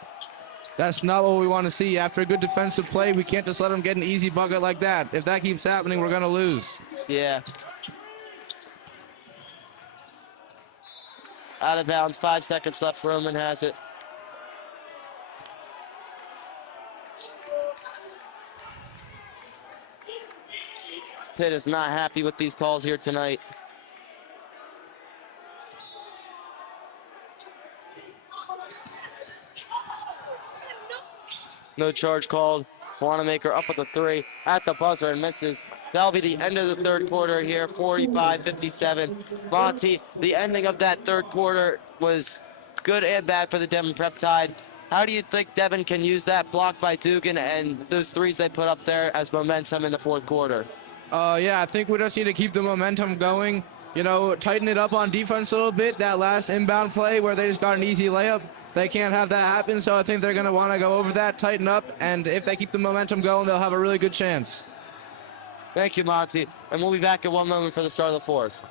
That's not what we want to see. After a good defensive play, we can't just let them get an easy bucket like that. If that keeps happening, we're going to lose. Yeah. Out of bounds, 5 seconds left. Roman has it. Pitt is not happy with these calls here tonight. No charge called. Wanamaker up with the 3 at the buzzer and misses. That'll be the end of the third quarter here, 45-57. Monty, the ending of that third quarter was good and bad for the Devon Prep Tide. How do you think Devon can use that block by Dugan and those 3s they put up there as momentum in the fourth quarter? Yeah, I think we just need to keep the momentum going. You know, tighten it up on defense a little bit. That last inbound play where they just got an easy layup, they can't have that happen, so I think they're going to want to go over that, tighten up, and if they keep the momentum going, they'll have a really good chance. Thank you, Monty. And we'll be back in 1 moment for the start of the fourth.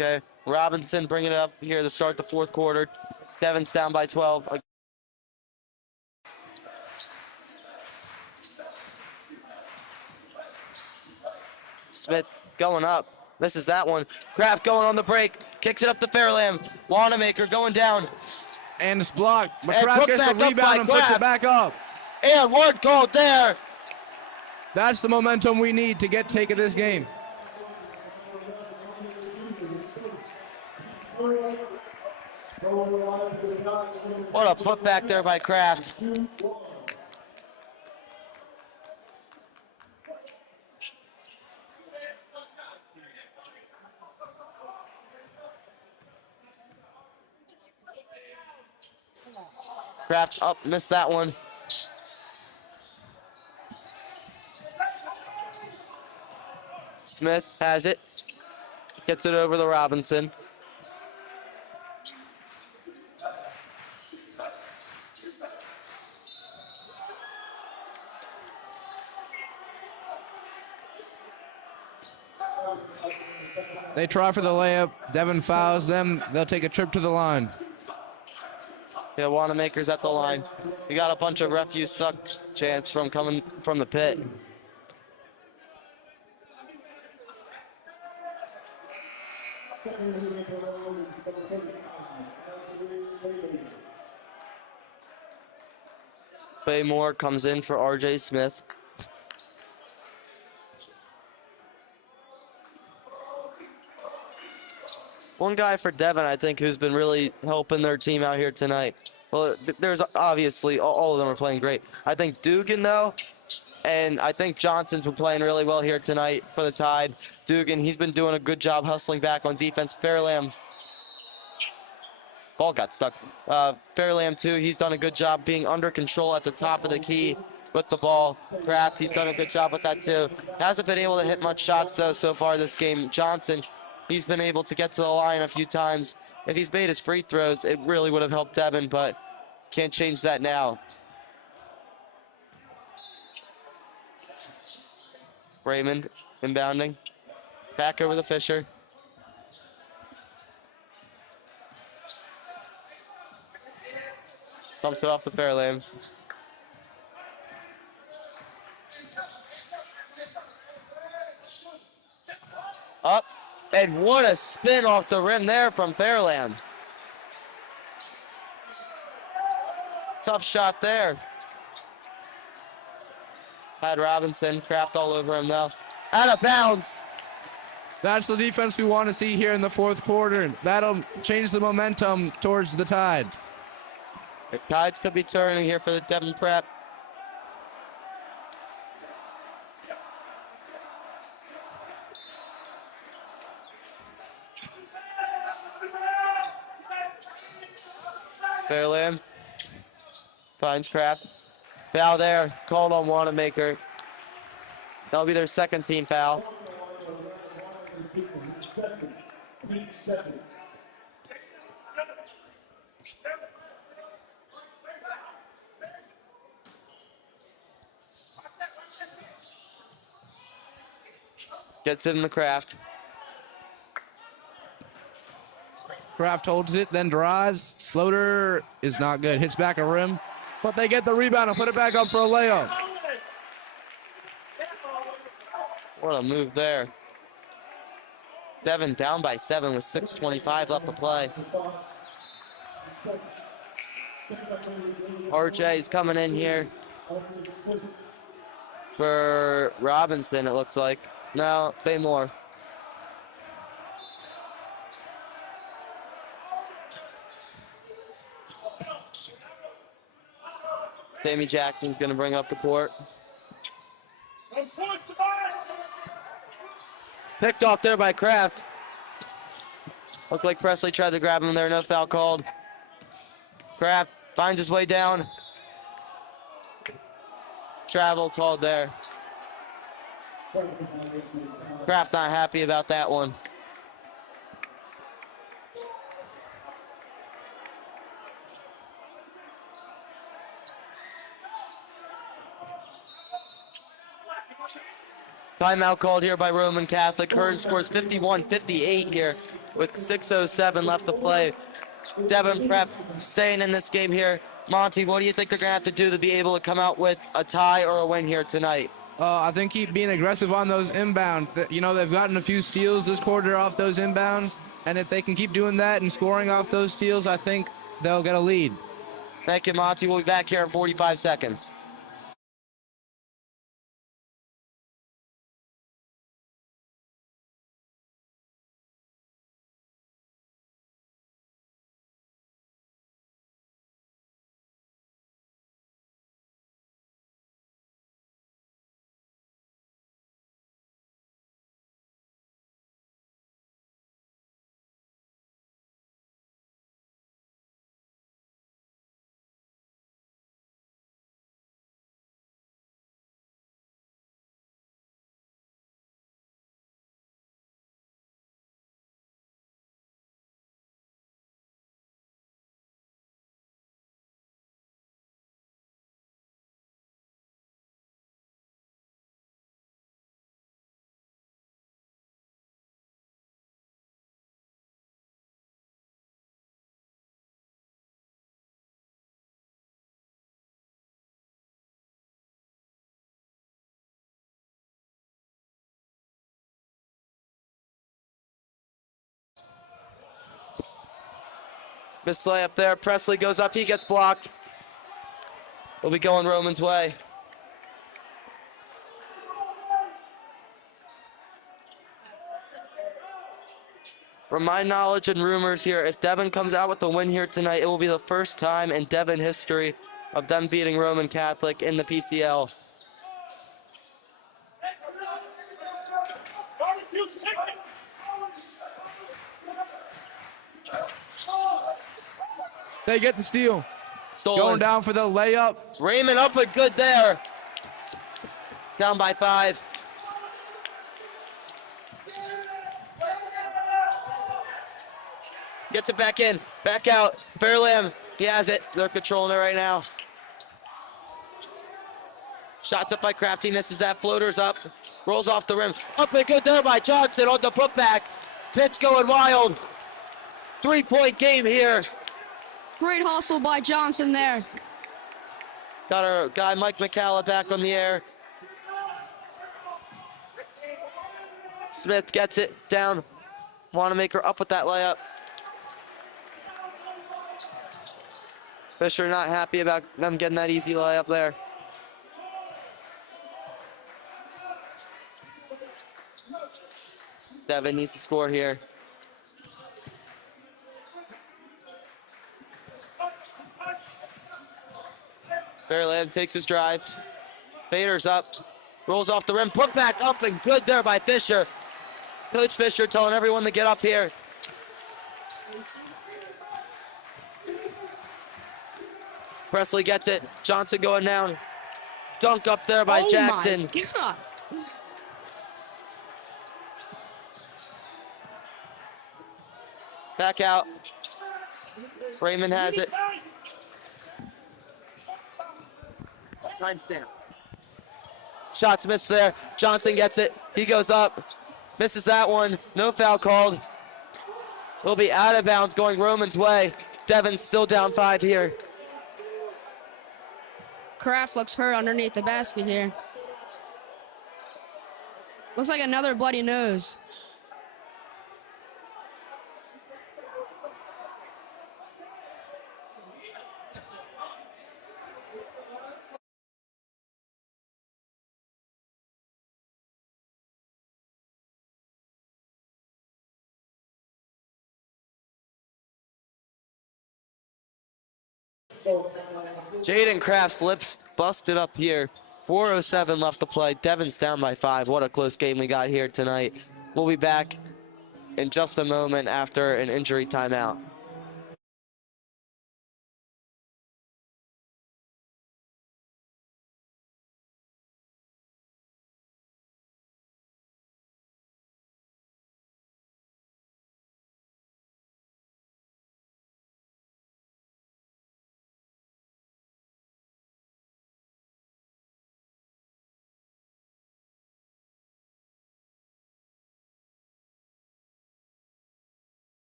Okay, Robinson bringing it up here to start the fourth quarter. Devon's down by 12. Smith going up. Misses that one. Kraft going on the break. Kicks it up to Fairland. Wanamaker going down. And it's blocked. And McCraft put gets back the up rebound by and puts Kraft. it back up. And word called there. That's the momentum we need to take this game. What a putback there by Kraft. Kraft up, missed that one. Smith has it. Gets it over to Robinson. They try for the layup. Devon fouls them. They'll take a trip to the line. Yeah, Wanamaker's at the line. We got a bunch of refuse suck chants from coming from the pit. Baymore comes in for RJ Smith. One guy for Devon, I think, who's been really helping their team out here tonight. Well, there's obviously all of them are playing great. I think Dugan, though, and I think Johnson's been playing really well here tonight for the Tide. Dugan, he's been doing a good job hustling back on defense. Fairlam, ball got stuck. Fairlam, too, he's done a good job being under control at the top of the key with the ball. Kraft, he's done a good job with that, too. Hasn't been able to hit much shots, though, so far this game. Johnson, he's been able to get to the line a few times. If he's made his free throws, it really would have helped Devon, but can't change that now. Raymond inbounding. Back over to Fisher. Pumps it off the Fairlane. Up. And what a spin off the rim there from Fairland. Tough shot there. Had Robinson, Kraft all over him now. Out of bounds. That's the defense we want to see here in the fourth quarter. That'll change the momentum towards the Tide. The Tides could be turning here for the Devon Prep. Fairland finds Kraft. Foul there, called on Wanamaker. That'll be their second team foul. Gets it in the Kraft. Kraft holds it, then drives. Floater is not good. Hits back a rim, but they get the rebound and put it back up for a layup. What a move there. Devon down by 7 with 6:25 left to play. RJ's coming in here for Robinson, it looks like. No, Baymore. Sammy Jackson's going to bring up the court. Picked off there by Kraft. Looked like Presley tried to grab him there. No foul called. Kraft finds his way down. Travel called there. Kraft not happy about that one. Timeout called here by Roman Catholic. Hearn scores 51-58 here with 6:07 left to play. Devon Prep staying in this game here. Monty, what do you think they're going to have to do to be able to come out with a tie or a win here tonight? I think keep being aggressive on those inbounds. You know, they've gotten a few steals this quarter off those inbounds, and if they can keep doing that and scoring off those steals, I think they'll get a lead. Thank you, Monty. We'll be back here in 45 seconds. Missed layup there. Presley goes up. He gets blocked. We'll be going Roman's way. From my knowledge and rumors here, if Devon comes out with a win here tonight, it will be the first time in Devon history of them beating Roman Catholic in the PCL. They get the steal. Stolen. Going down for the layup. Raymond up and good there. Down by 5. Gets it back in, back out. Fairlam, he has it. They're controlling it right now. Shots up by Crafty, misses that. Floaters up, rolls off the rim. Up and good there by Johnson on the putback. Pitch going wild. 3-point game here. Great hustle by Johnson there. Got our guy Mike McCalla back on the air. Smith gets it down. Wanamaker up with that layup. Fisher not happy about them getting that easy layup there. Devon needs to score here. Fairland takes his drive. Bader's up. Rolls off the rim. Put back up and good there by Fisher. Coach Fisher telling everyone to get up here. Presley gets it. Johnson going down. Dunk up there by Jackson. My God. Back out. Raymond has it. Timestamp. Shots missed there. Johnson gets it. He goes up. Misses that one. No foul called. Will be out of bounds going Roman's way. Devon's still down 5 here. Kraft looks hurt underneath the basket here. Looks like another bloody nose. Jaden Kraft's lips busted up here. 4:07 left to play. Devon's down by 5. What a close game we got here tonight. We'll be back in just a moment after an injury timeout.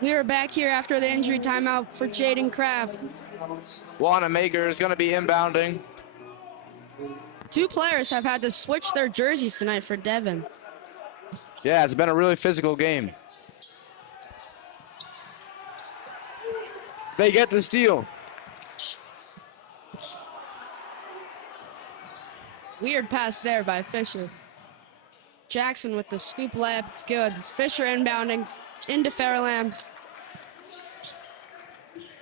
We are back here after the injury timeout for Jaden Kraft. Wanamaker is going to be inbounding. 2 players have had to switch their jerseys tonight for Devon. Yeah, it's been a really physical game. They get the steal. Weird pass there by Fisher. Jackson with the scoop layup. It's good. Fisher inbounding into Fairlam.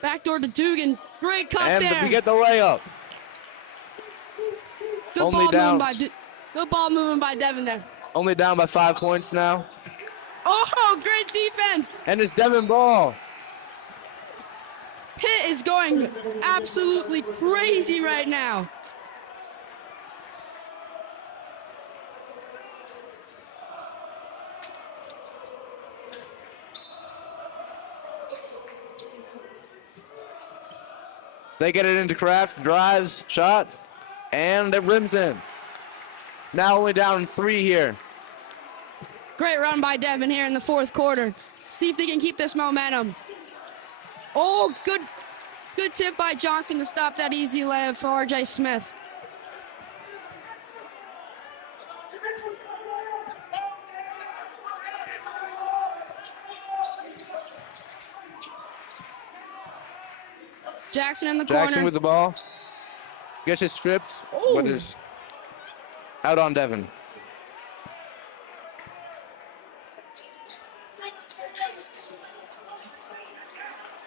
Backdoor to Dugan. Great cut And there. we get the layup. Good only ball down. good ball moving by Devon there. Only down by 5 points now. Oh, great defense. And it's Devon ball. Pitt is going absolutely crazy right now. They get it into Kraft, drives, shot, and it rims in. Now only down 3 here. Great run by Devon here in the fourth quarter. See if they can keep this momentum. Oh, good tip by Johnson to stop that easy layup for R.J. Smith. Jackson in the corner. Jackson with the ball. Gets it stripped, but is out on Devon.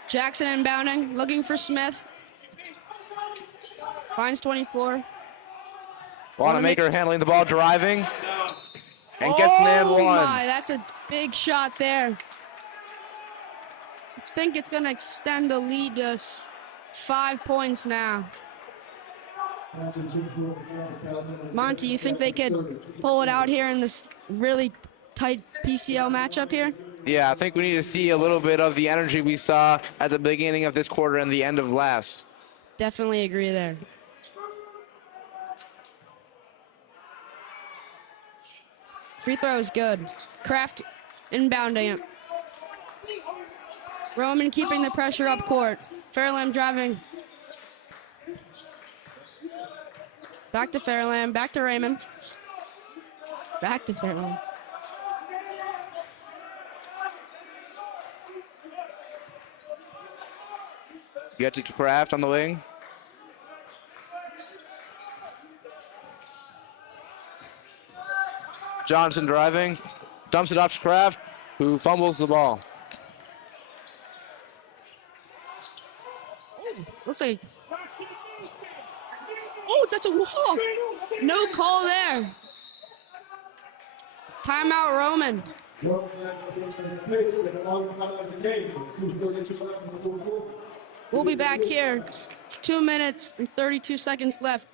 Jackson inbounding, looking for Smith. Finds 24. Wanamaker handling the ball, driving, and gets an and one. Oh my, that's a big shot there. I think it's going to extend the lead to 5 points now. Monty, you think they could pull it out here in this really tight PCL matchup here? Yeah, I think we need to see a little bit of the energy we saw at the beginning of this quarter and the end of last. Definitely agree there. Free throw is good. Kraft inbounding it. Roman keeping the pressure up court. Fairlamb driving. Back to Fairlamb, back to Raymond. Back to Fairlamb. Gets it to Kraft on the wing. Johnson driving, dumps it off to Kraft, who fumbles the ball. Looks like. Oh, that's a walk. No call there. Timeout, Roman. We'll be back here. 2 minutes and 32 seconds left.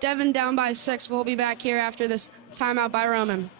Devon down by 6. We'll be back here after this timeout by Roman.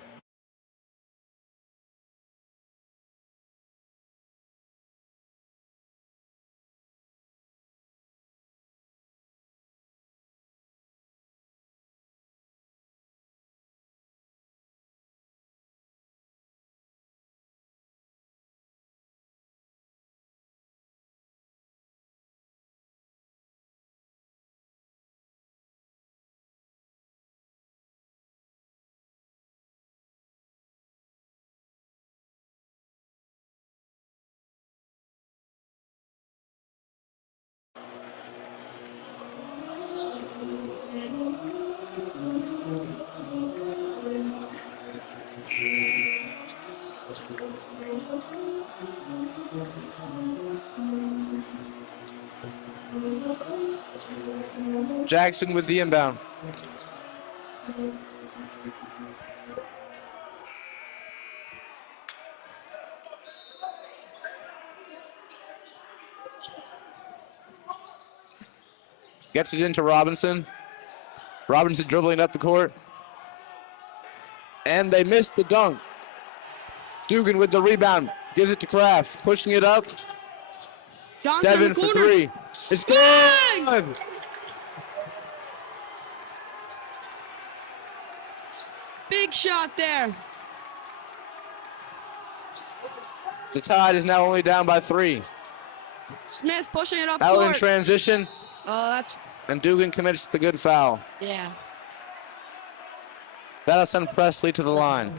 Jackson with the inbound. Gets it into Robinson. Robinson dribbling up the court. And they missed the dunk. Dugan with the rebound. Gives it to Kraft. Pushing it up. Johnson Devon in the for corner. 3. It's good! Big shot there. The Tide is now only down by 3. Smith pushing it up Out in court. transition, Oh, that's, and Dugan commits the good foul. yeah. That'll send Presley to the line.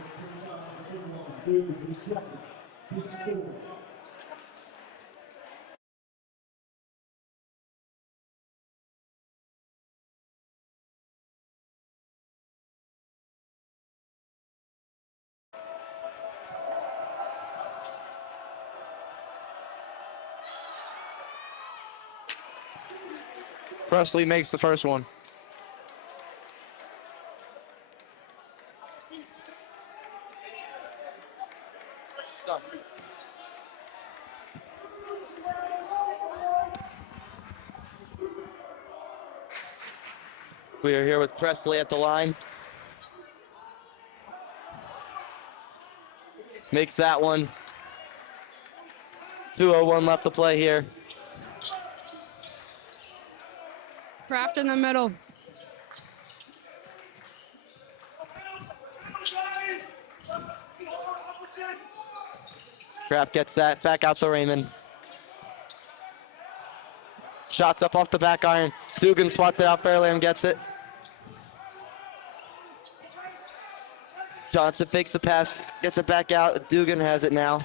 Presley makes the first one. We are here with Presley at the line. Makes that one. 2:01 left to play here. Kraft in the middle. Kraft gets that back out to Raymond. Shots up off the back iron. Dugan swats it out. Fairland gets it. Johnson fakes the pass, gets it back out. Dugan has it now.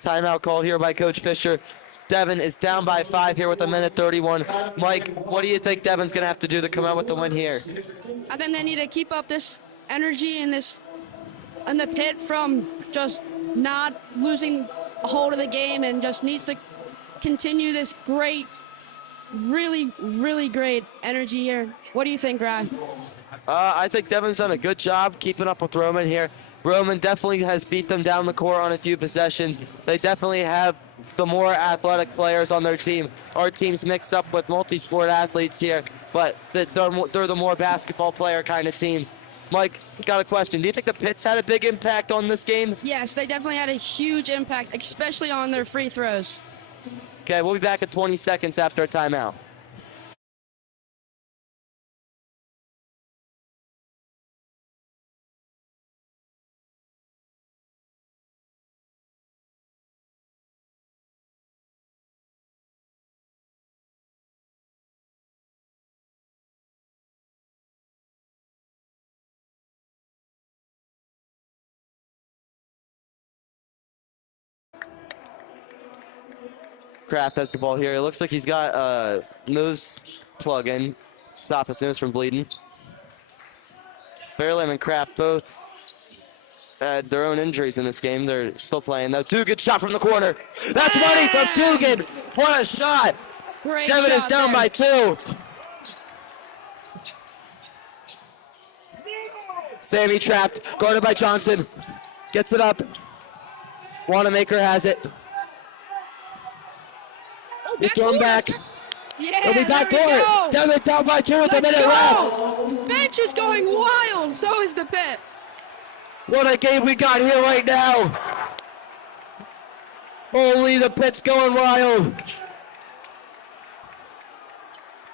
Timeout called here by Coach Fisher. Devon is down by 5 here with 1:31. Mike, what do you think Devon's going to have to do to come out with the win here? I think they need to keep up this energy in the pit from just not losing a hold of the game, and just needs to continue this great, really, really great energy here. What do you think, Ryan? I think Devon's done a good job keeping up with Roman here. Roman definitely has beat them down the court on a few possessions. They definitely have the more athletic players on their team. Our team's mixed up with multi-sport athletes here, but they're the more basketball player kind of team. Mike, got a question. Do you think the Pits had a big impact on this game? Yes, they definitely had a huge impact, especially on their free throws. Okay, we'll be back in 20 seconds after a timeout. Kraft has the ball here. It looks like he's got a nose plug in, stop his nose from bleeding. Fairlam and Kraft both had their own injuries in this game. They're still playing though. Dugan shot from the corner. That's money from Dugan. What a shot. Great Devon is shot down there. by 2. Sammy trapped, guarded by Johnson. Gets it up. Wanamaker has it. He's thrown back. Yeah, He'll be back for there we it. go. Devon down by 2 with a Let's minute left. go. Bench is going wild. So is the pit. What a game we got here right now. Holy, the pit's going wild.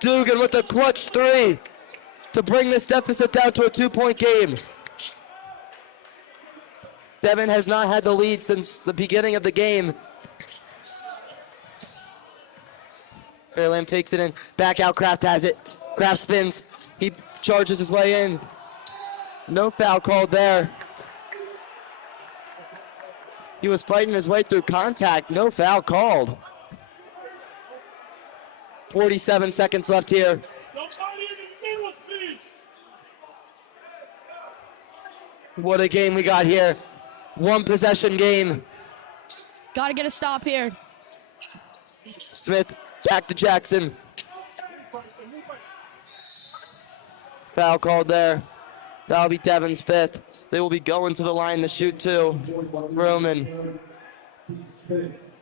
Dugan with a clutch 3 to bring this deficit down to a 2-point game. Devon has not had the lead since the beginning of the game. Fairlam takes it in. Back out, Kraft has it. Kraft spins. He charges his way in. No foul called there. He was fighting his way through contact. No foul called. 47 seconds left here. What a game we got here. 1 possession game. Got to get a stop here. Smith back to Jackson. Foul called there. That'll be Devon's 5th. They will be going to the line to shoot 2. Roman.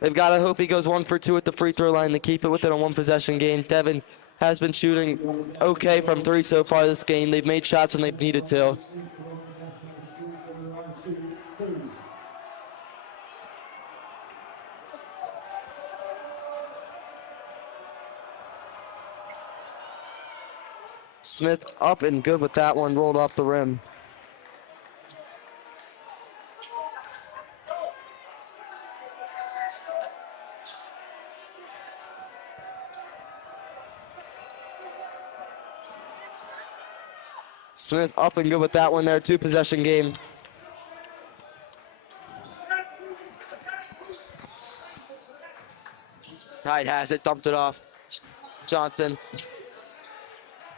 They've got to hope he goes 1 for 2 at the free throw line to keep it within a 1 possession game. Devon has been shooting okay from 3 so far this game. They've made shots when they've needed to. Smith up and good with that one, rolled off the rim. Smith up and good with that one there, 2 possession game. Tide has it, dumped it off. Johnson.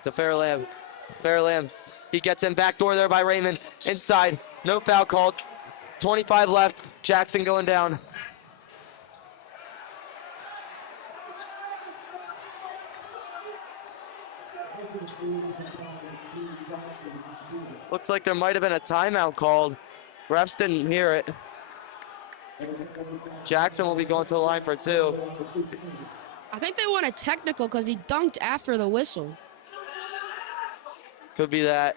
To Fairlam. Fairlam. He gets in backdoor there by Raymond. Inside. No foul called. 25 left. Jackson going down. Looks like there might have been a timeout called. Refs didn't hear it. Jackson will be going to the line for 2. I think they want a technical because he dunked after the whistle. Could be that.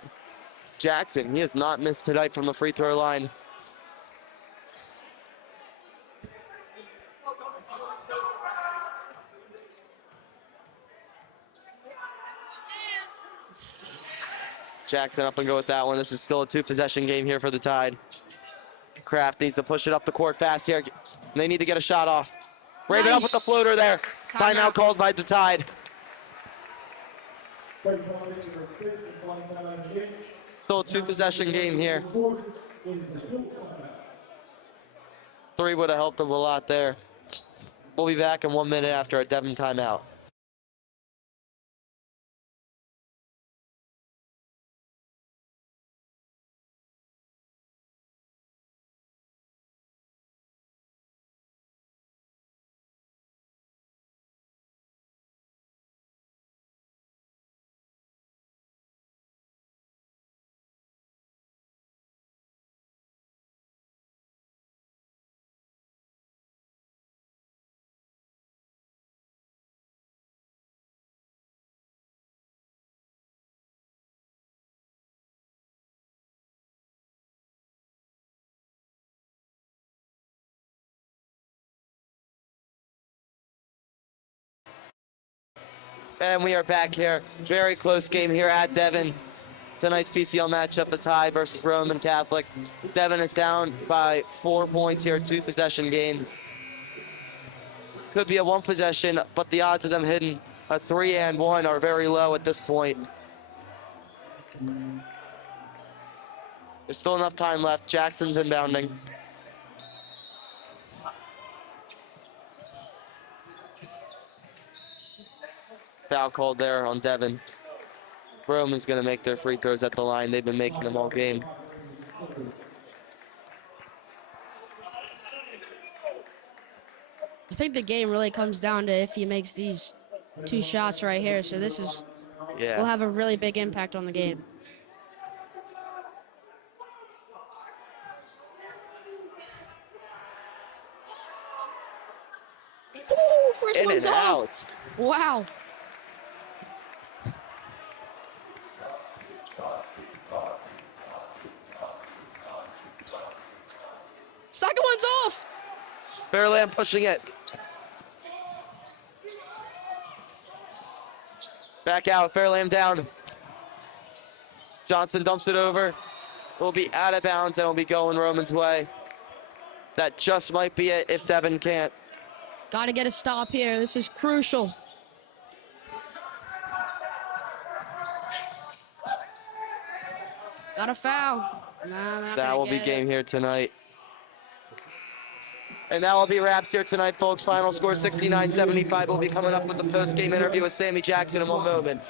Jackson, he has not missed tonight from the free throw line. Jackson up and go with that one. This is still a 2-possession game here for the Tide. Kraft needs to push it up the court fast here. They need to get a shot off. Raven up with the floater there. Timeout called by the Tide. Still a 2-possession game here. 3 would have helped them a lot there. We'll be back in 1 minute after a Devon timeout. And we are back here. Very close game here at Devon. Tonight's PCL matchup, the Tide versus Roman Catholic. Devon is down by 4 points here, 2-possession game. Could be a 1-possession, but the odds of them hitting a 3 and 1 are very low at this point. There's still enough time left. Jackson's inbounding. Foul called there on Devon. Roman's going to make their free throws at the line. They've been making them all game. I think the game really comes down to if he makes these 2 shots right here. So this is will have a really big impact on the game. Ooh, first In one's and off. out. Wow. Second one's off. Fairland pushing it. Back out, Fairland down. Johnson dumps it over. Will be out of bounds and will be going Roman's way. That just might be it if Devon can't. Got to get a stop here. This is crucial. Got a foul. Nah, not That gonna will be get game it. here tonight. And that will be wraps here tonight, folks. Final score 69-75. We'll be coming up with the post-game interview with Sammy Jackson in 1 moment.